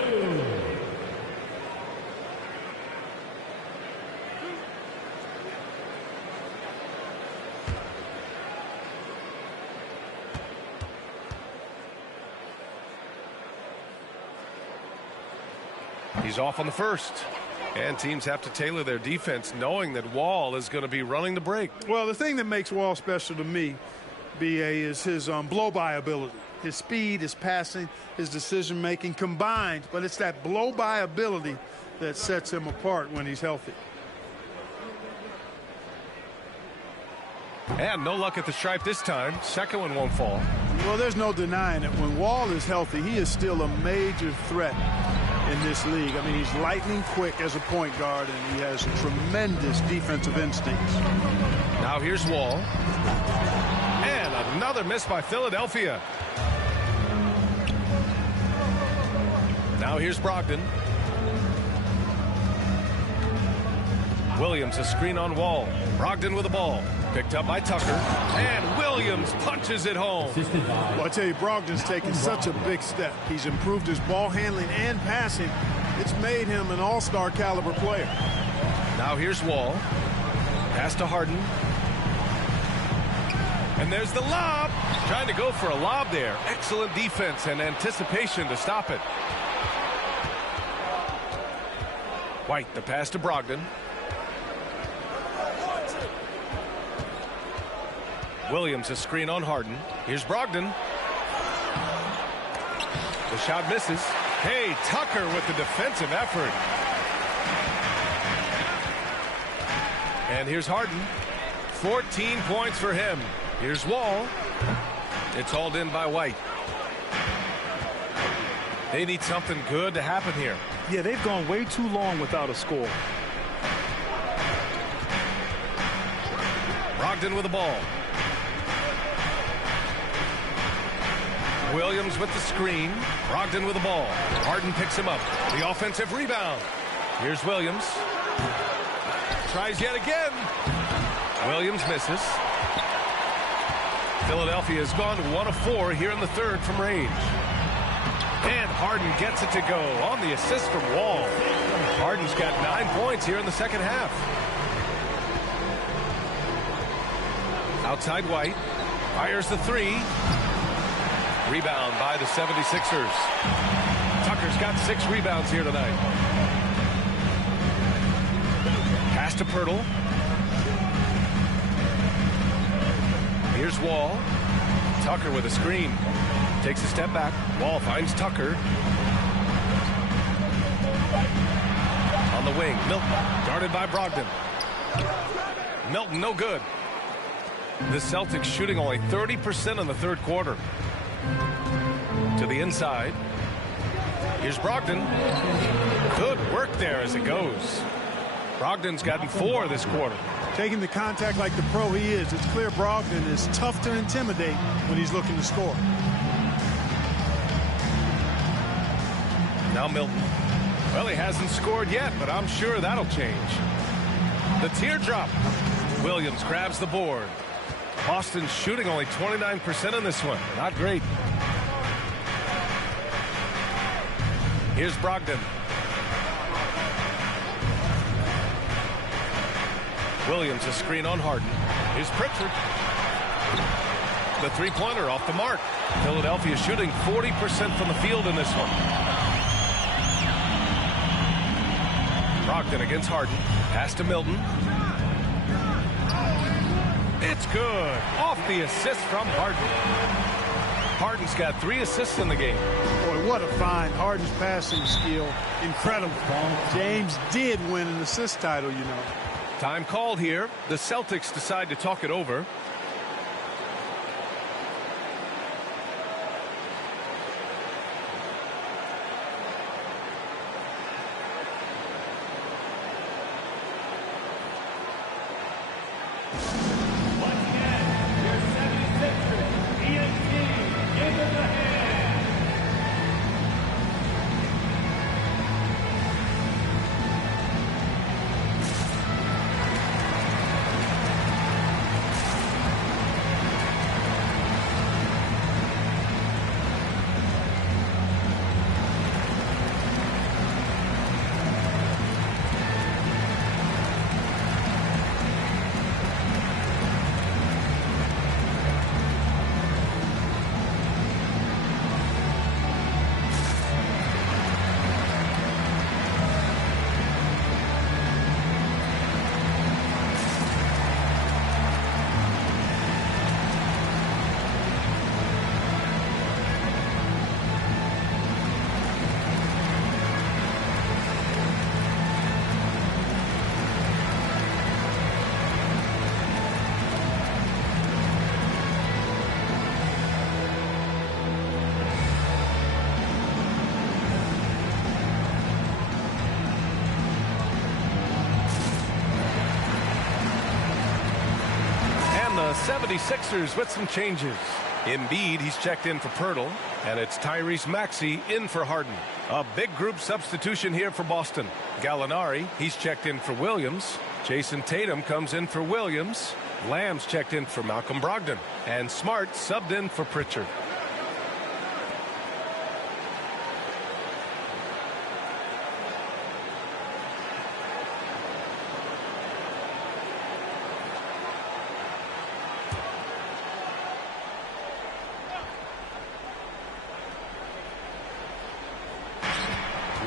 2. He's off on the first. And teams have to tailor their defense knowing that Wall is going to be running the break. Well, the thing that makes Wall special to me, B.A., is his blow-by ability. His speed, his passing, his decision-making combined. But it's that blow-by ability that sets him apart when he's healthy. And no luck at the stripe this time. Second one won't fall. Well, there's no denying it. When Wall is healthy, he is still a major threat in this league. I mean, he's lightning quick as a point guard, and he has tremendous defensive instincts. Now here's Wall. And another miss by Philadelphia. Now here's Brogdon. Williams a screen on Wall. Brogdon with the ball. Picked up by Tucker. And Williams punches it home. Well, I tell you, Brogdon's taken such a big step. He's improved his ball handling and passing. It's made him an all-star caliber player. Now here's Wall. Pass to Harden. And there's the lob. Trying to go for a lob there. Excellent defense and anticipation to stop it. White, the pass to Brogdon. Williams a screen on Harden. Here's Brogdon. The shot misses. Hey, Tucker with the defensive effort. And here's Harden. 14 points for him. Here's Wall. It's hauled in by White. They need something good to happen here. Yeah, they've gone way too long without a score. Brogdon with the ball. Williams with the screen. Brogdon with the ball. Harden picks him up. The offensive rebound. Here's Williams. Tries yet again. Williams misses. Philadelphia has gone 1 of 4 here in the third from range. And Harden gets it to go on the assist from Wall. Harden's got 9 points here in the second half. Outside White. Fires the three. Rebound by the 76ers. Tucker's got 6 rebounds here tonight. Pass to Pirtle. Here's Wall. Tucker with a screen. Takes a step back. Wall finds Tucker. On the wing, Milton, guarded by Brogdon. Milton, no good. The Celtics shooting only 30% in the third quarter. To the inside. Here's Brogdon. Good work there as it goes. Brogdon's gotten 4 this quarter. Taking the contact like the pro he is, it's clear Brogdon is tough to intimidate when he's looking to score. Now Milton. Well, he hasn't scored yet, but I'm sure that'll change. The teardrop. Williams grabs the board. Boston's shooting only 29% in this one. Not great. Here's Brogdon. Williams a screen on Harden. Here's Pritchard. The three-pointer off the mark. Philadelphia shooting 40% from the field in this one. Brogdon against Harden. Pass to Milton. It's good. Off the assist from Harden. Harden's got 3 assists in the game. Boy, what a find. Harden's passing skill. Incredible. James did win an assist title, you know. Time called here. The Celtics decide to talk it over. The 76ers with some changes. Embiid, he's checked in for Pirtle, and it's Tyrese Maxey in for Harden. A big group substitution here for Boston. Gallinari, he's checked in for Williams. Jason Tatum comes in for Williams. Lamb's checked in for Malcolm Brogdon. And Smart subbed in for Pritchard.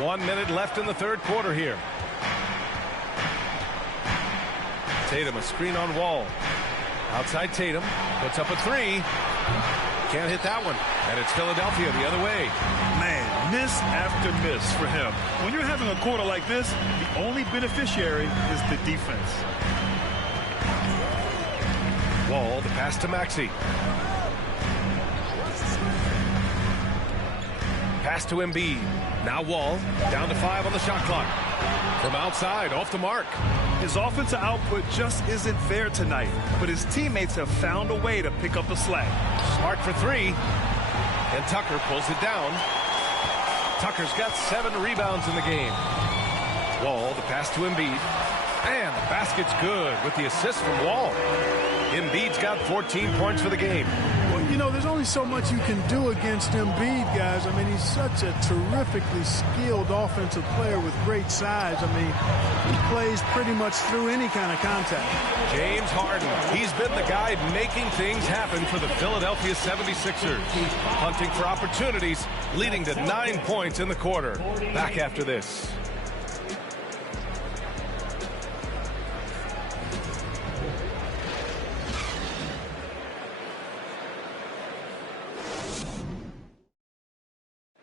One minute left in the third quarter here. Tatum a screen on Wall. Outside Tatum. Puts up a 3. Can't hit that one. And it's Philadelphia the other way. Man, miss after miss for him. When you're having a quarter like this, the only beneficiary is the defense. Wall, the pass to Maxey. Pass to Embiid. Now Wall, down to 5 on the shot clock. From outside, off the mark. His offensive output just isn't there tonight, but his teammates have found a way to pick up the slack. Smart for 3. And Tucker pulls it down. Tucker's got 7 rebounds in the game. Wall, the pass to Embiid. And the basket's good with the assist from Wall. Embiid's got 14 points for the game. Well, You know, there's only so much you can do against Embiid, guys. I mean, he's such a terrifically skilled offensive player with great size. I mean, he plays pretty much through any kind of contact. James Harden, he's been the guy making things happen for the Philadelphia 76ers. Hunting for opportunities, leading to 9 points in the quarter. Back after this.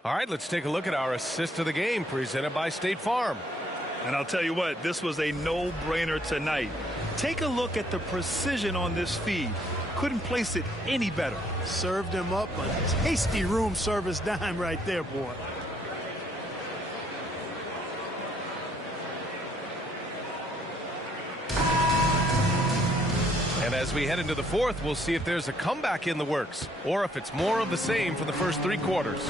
All right, let's take a look at our assist of the game presented by State Farm. And I'll tell you what, this was a no-brainer tonight. Take a look at the precision on this feed. Couldn't place it any better. Served him up a tasty room service dime right there, boy. And as we head into the fourth, we'll see if there's a comeback in the works or if it's more of the same for the first 3 quarters.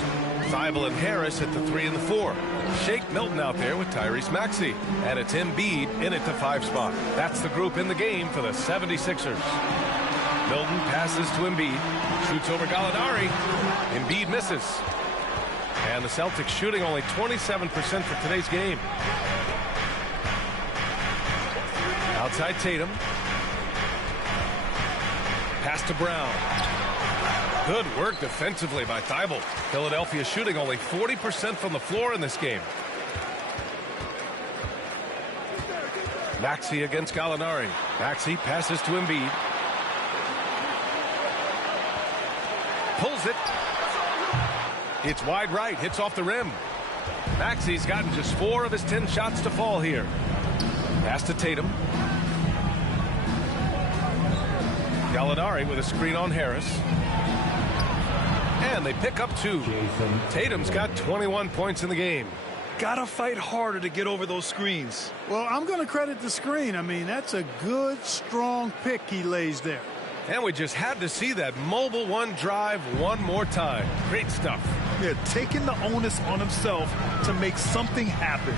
Thybulle and Harris at the 3 and the 4. Shake Milton out there with Tyrese Maxey. And it's Embiid in at the 5 spot. That's the group in the game for the 76ers. Milton passes to Embiid. Shoots over Gallinari. Embiid misses. And the Celtics shooting only 27% for today's game. Outside Tatum. Pass to Brown. Good work defensively by Thybulle. Philadelphia shooting only 40% from the floor in this game. Maxey against Gallinari. Maxey passes to Embiid. Pulls it. It's wide right. Hits off the rim. Maxey's gotten just 4 of his 10 shots to fall here. Pass to Tatum. Gallinari with a screen on Harris. And they pick up 2. Tatum's got 21 points in the game. Gotta fight harder to get over those screens. Well, I'm going to credit the screen. I mean, that's a good, strong pick he lays there. And we just had to see that mobile one drive one more time. Great stuff. Yeah, taking the onus on himself to make something happen.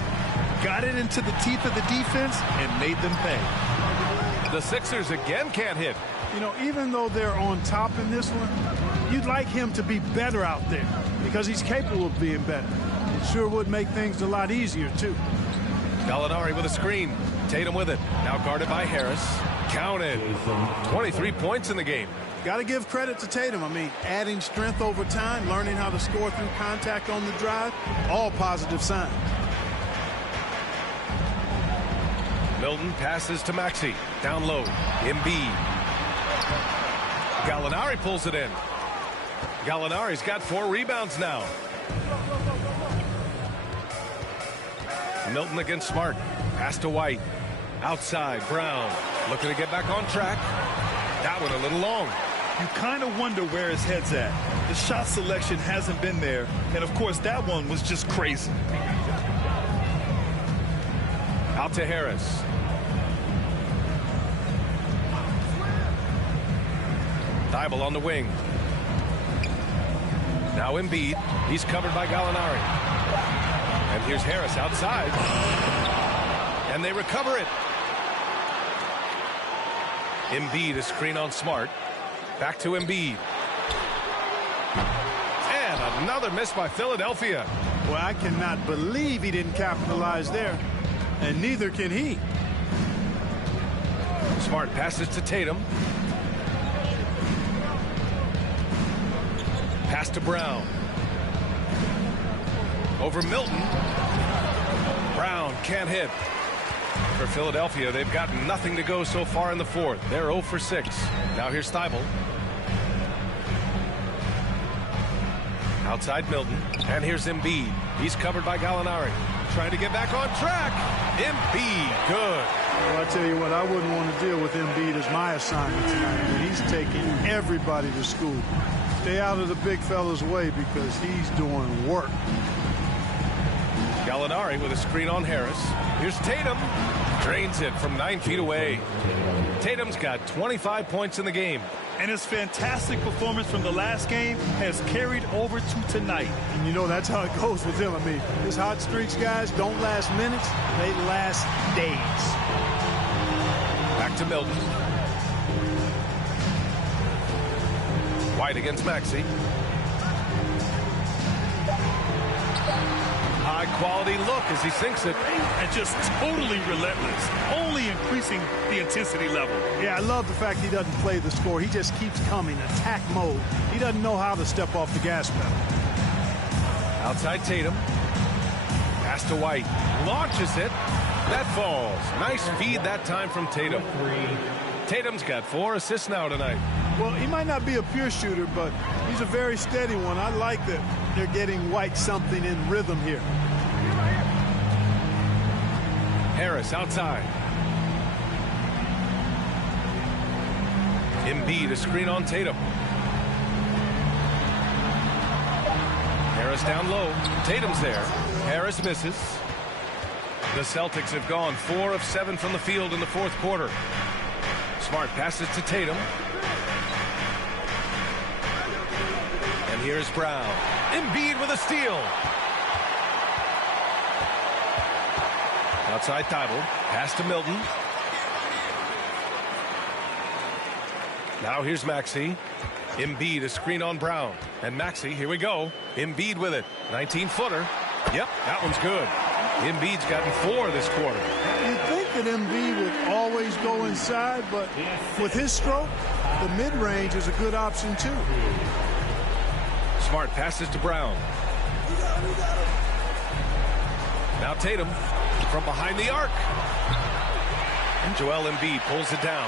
Got it into the teeth of the defense and made them pay. The Sixers again can't hit. You know, even though they're on top in this one, you'd like him to be better out there because he's capable of being better. It sure would make things a lot easier, too. Gallinari with a screen. Tatum with it. Now guarded by Harris. Counted. 23 points in the game. Got to give credit to Tatum. I mean, adding strength over time, learning how to score through contact on the drive, all positive signs. Milton passes to Maxey. Down low. Embiid. Gallinari pulls it in. Gallinari's got 4 rebounds now. Milton against Smart. Pass to White. Outside, Brown. Looking to get back on track. That one a little long. You kind of wonder where his head's at. The shot selection hasn't been there. And, of course, that one was just crazy. Out to Harris. Thybulle on the wing. Now Embiid. He's covered by Gallinari. And here's Harris outside. And they recover it. Embiid, a screen on Smart. Back to Embiid. And another miss by Philadelphia. Well, I cannot believe he didn't capitalize there. And neither can he. Smart passes to Tatum. Pass to Brown. Over Milton. Brown can't hit. For Philadelphia, they've got nothing to go so far in the fourth. They're 0 for 6. Now here's Thybulle. Outside Milton. And here's Embiid. He's covered by Gallinari. Trying to get back on track. Embiid, good. Well, I tell you what, I wouldn't want to deal with Embiid as my assignment tonight. I mean, he's taking everybody to school. Stay out of the big fella's way because he's doing work. Gallinari with a screen on Harris. Here's Tatum. Drains it from 9 feet away. Tatum's got 25 points in the game. And his fantastic performance from the last game has carried over to tonight. And you know, that's how it goes with him. I mean, his hot streaks, guys, don't last minutes. They last days. Back to Milton. White against Maxey. High quality look as he sinks it. And just totally relentless, only increasing the intensity level. Yeah, I love the fact he doesn't play the score. He just keeps coming, attack mode. He doesn't know how to step off the gas pedal. Outside Tatum. Pass to White. Launches it. That falls. Nice feed that time from Tatum. Tatum's got 4 assists now tonight. Well, he might not be a pure shooter, but he's a very steady one. I like that they're getting White something in rhythm here. Harris outside. Embiid, a screen on Tatum. Harris down low. Tatum's there. Harris misses. The Celtics have gone 4 of 7 from the field in the fourth quarter. Smart passes to Tatum. And here's Brown. Embiid with a steal. Outside Thibault. Pass to Milton. Now here's Maxey. Embiid, a screen on Brown. And Maxey, here we go. Embiid with it. 19-footer. Yep, that one's good. Embiid's gotten 4 this quarter. You'd think that Embiid would always go inside, but with his stroke, the mid-range is a good option too. Smart passes to Brown. Now Tatum from behind the arc. And Joel Embiid pulls it down.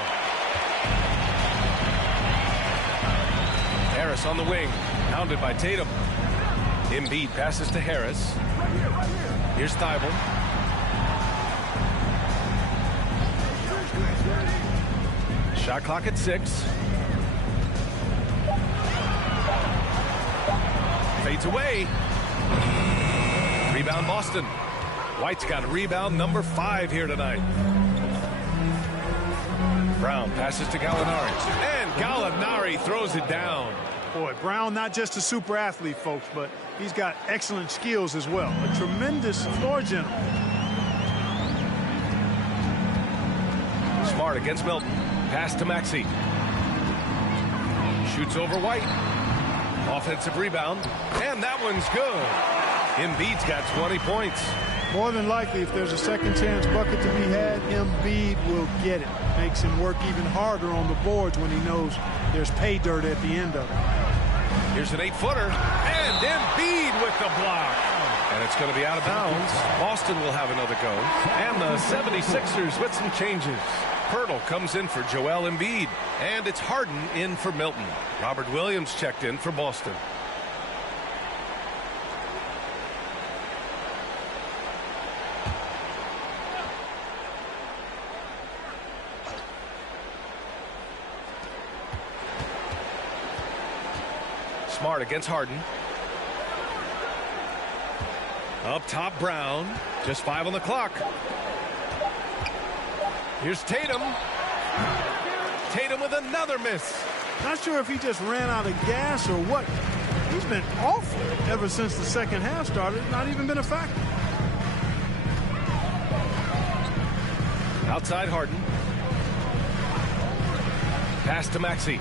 Harris on the wing, hounded by Tatum. Embiid passes to Harris. Here's Thibault. Shot clock at 6. Fades away. Rebound Boston. White's got a rebound number 5 here tonight. Brown passes to Gallinari. And Gallinari throws it down. Boy, Brown not just a super athlete, folks, but he's got excellent skills as well. A tremendous floor general. Smart against Milton. Pass to Maxey. Shoots over White. Offensive rebound. And that one's good. Embiid's got 20 points. More than likely, if there's a second chance bucket to be had, Embiid will get it. Makes him work even harder on the boards when he knows there's pay dirt at the end of it. Here's an 8-footer. And Embiid with the block. And it's going to be out of bounds. Boston will have another go. And the 76ers with some changes. Pirtle comes in for Joel Embiid. And it's Harden in for Milton. Robert Williams checked in for Boston. Smart against Harden. Up top, Brown. Just 5 on the clock. Here's Tatum. Tatum with another miss. Not sure if he just ran out of gas or what. He's been awful ever since the second half started. Not even been a factor. Outside Harden. Pass to Maxey.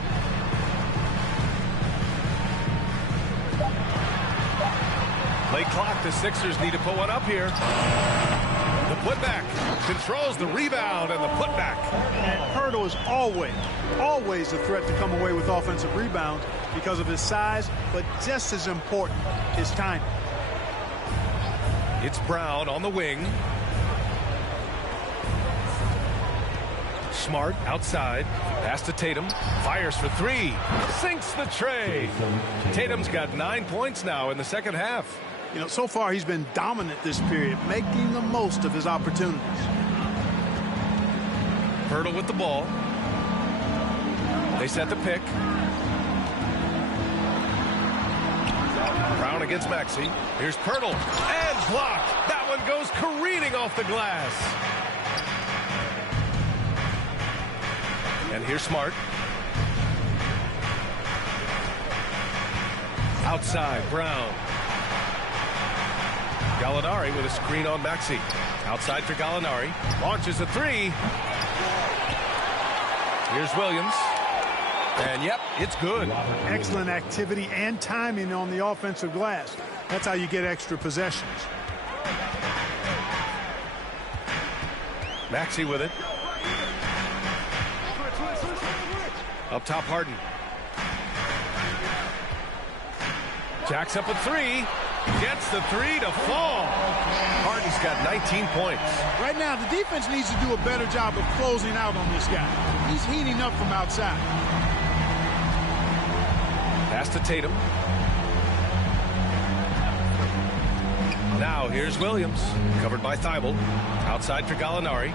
Play clock. The Sixers need to put one up here. The putback controls the rebound and the putback. And Pirtle is always a threat to come away with offensive rebounds because of his size, but just as important, his timing. It's Brown on the wing. Smart outside. Pass to Tatum. Fires for 3. Sinks the tray. Tatum's got 9 points now in the second half. You know, so far he's been dominant this period, making the most of his opportunities. Pirtle with the ball. They set the pick. Brown against Maxey. Here's Pirtle. And blocked. That one goes careening off the glass. And here's Smart. Outside, Brown. Gallinari with a screen on Maxey. Outside for Gallinari. Launches a 3. Here's Williams. And yep, it's good. Excellent activity and timing on the offensive glass. That's how you get extra possessions. Maxey with it. Up top, Harden. Jacks up a three. Gets the three to fall. Harden's got 19 points. Right now, the defense needs to do a better job of closing out on this guy. He's heating up from outside. Pass to Tatum. Now here's Williams. Covered by Thibault. Outside for Gallinari.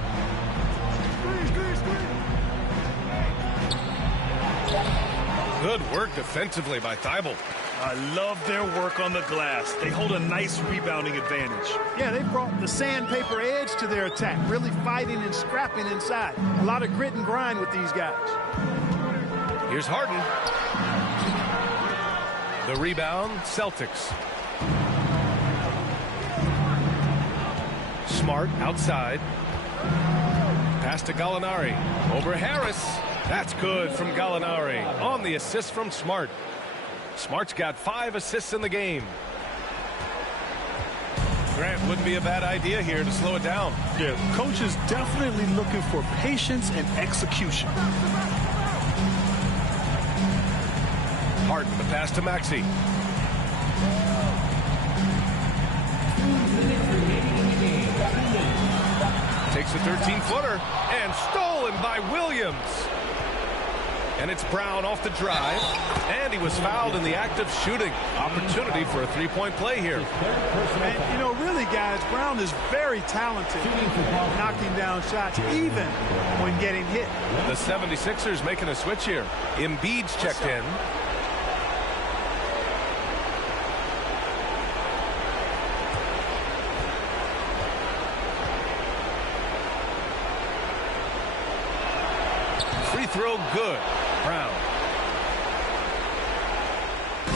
Good work defensively by Thibault. I love their work on the glass. They hold a nice rebounding advantage. Yeah, they brought the sandpaper edge to their attack, really fighting and scrapping inside. A lot of grit and grind with these guys. Here's Harden. The rebound, Celtics. Smart outside. Pass to Gallinari. Over Harris. That's good from Gallinari. On the assist from Smart. Smart's got 5 assists in the game. Grant, wouldn't be a bad idea here to slow it down. Yeah, coach is definitely looking for patience and execution. Harden, the pass to Maxey. Takes a 13-footer and stolen by Williams. And it's Brown off the drive. And he was fouled in the act of shooting. Opportunity for a three-point play here. And, you know, really, guys, Brown is very talented, knocking down shots, even when getting hit. The 76ers making a switch here. Embiid's checked in. Free throw good. Brown.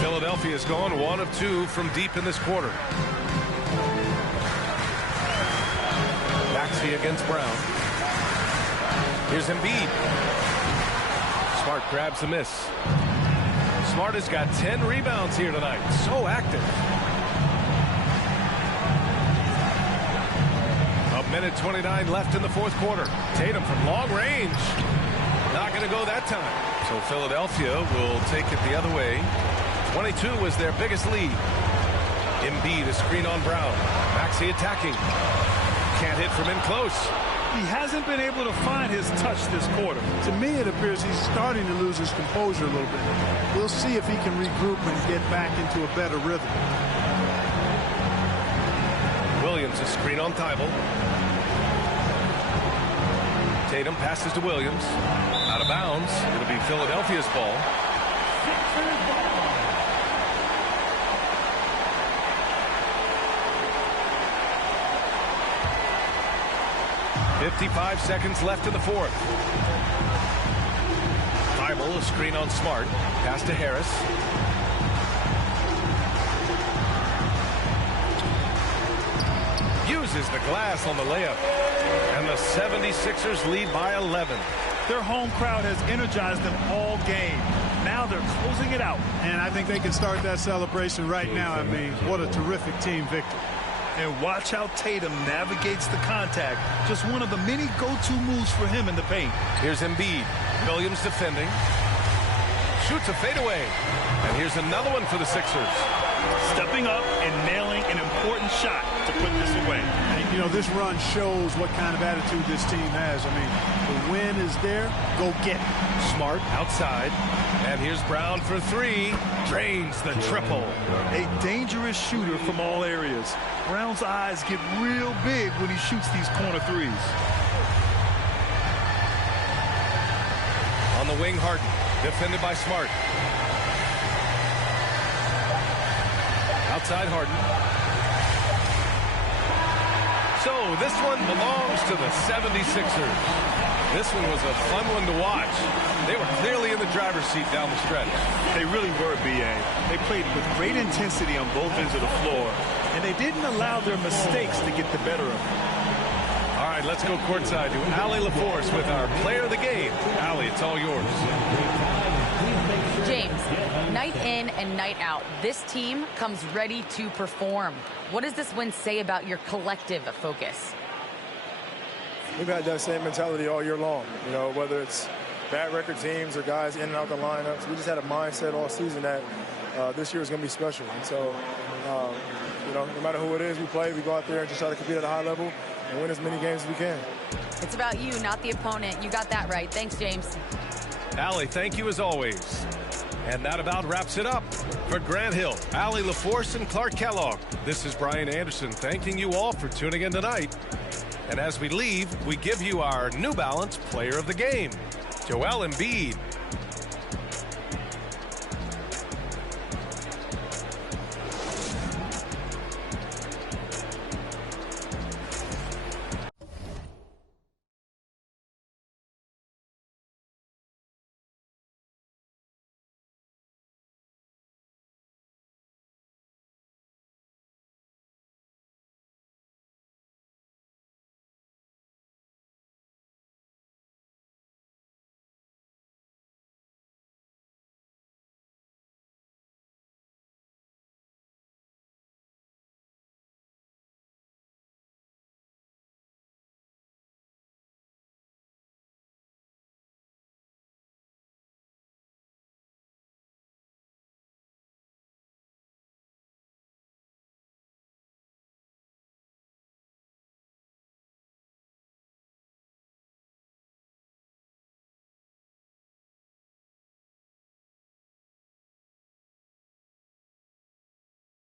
Philadelphia's gone 1 of 2 from deep in this quarter. Maxey against Brown. Here's Embiid. Smart grabs the miss. Smart has got 10 rebounds here tonight. So active. A minute 29 left in the fourth quarter. Tatum from long range. Not going to go that time. So Philadelphia will take it the other way. 22 was their biggest lead. Embiid, a screen on Brown. Maxey attacking. Can't hit from in close. He hasn't been able to find his touch this quarter. To me, it appears he's starting to lose his composure a little bit. We'll see if he can regroup and get back into a better rhythm. Williams, a screen on Thibault. Tatum passes to Williams. Out of bounds. It'll be Philadelphia's ball. 55 seconds left in the fourth. Thibault, a screen on Smart. Pass to Harris. Uses the glass on the layup. And the 76ers lead by 11. Their home crowd has energized them all game. Now they're closing it out. And I think they can start that celebration right now. I mean, what a terrific team victory. And watch how Tatum navigates the contact. Just one of the many go-to moves for him in the paint. Here's Embiid. Williams defending. Shoots a fadeaway. And here's another one for the Sixers. Stepping up and nailing an important shot to put this away. And, you know, this run shows what kind of attitude this team has. I mean, the win is there. Go get it. Smart outside. And here's Brown for three. Drains the triple. A dangerous shooter from all areas. Brown's eyes get real big when he shoots these corner threes. On the wing, Harden. Defended by Smart. Outside Harden. So this one belongs to the 76ers. This one was a fun one to watch. They were clearly in the driver's seat down the stretch. They really were, B.A. They played with great intensity on both ends of the floor, and they didn't allow their mistakes to get the better of them. All right, let's go courtside to Allie LaForce with our player of the game. Allie, it's all yours. Night in and night out, this team comes ready to perform. What does this win say about your collective focus? We've had that same mentality all year long, you know, whether it's bad record teams or guys in and out the lineups. We just had a mindset all season that this year is going to be special. And so, you know, no matter who it is we play, we go out there and just try to compete at a high level and win as many games as we can. It's about you, not the opponent. You got that right. Thanks, James. Allie, thank you as always. And that about wraps it up. For Grant Hill, Allie LaForce, and Clark Kellogg, this is Brian Anderson thanking you all for tuning in tonight. And as we leave, we give you our New Balance Player of the Game, Joel Embiid.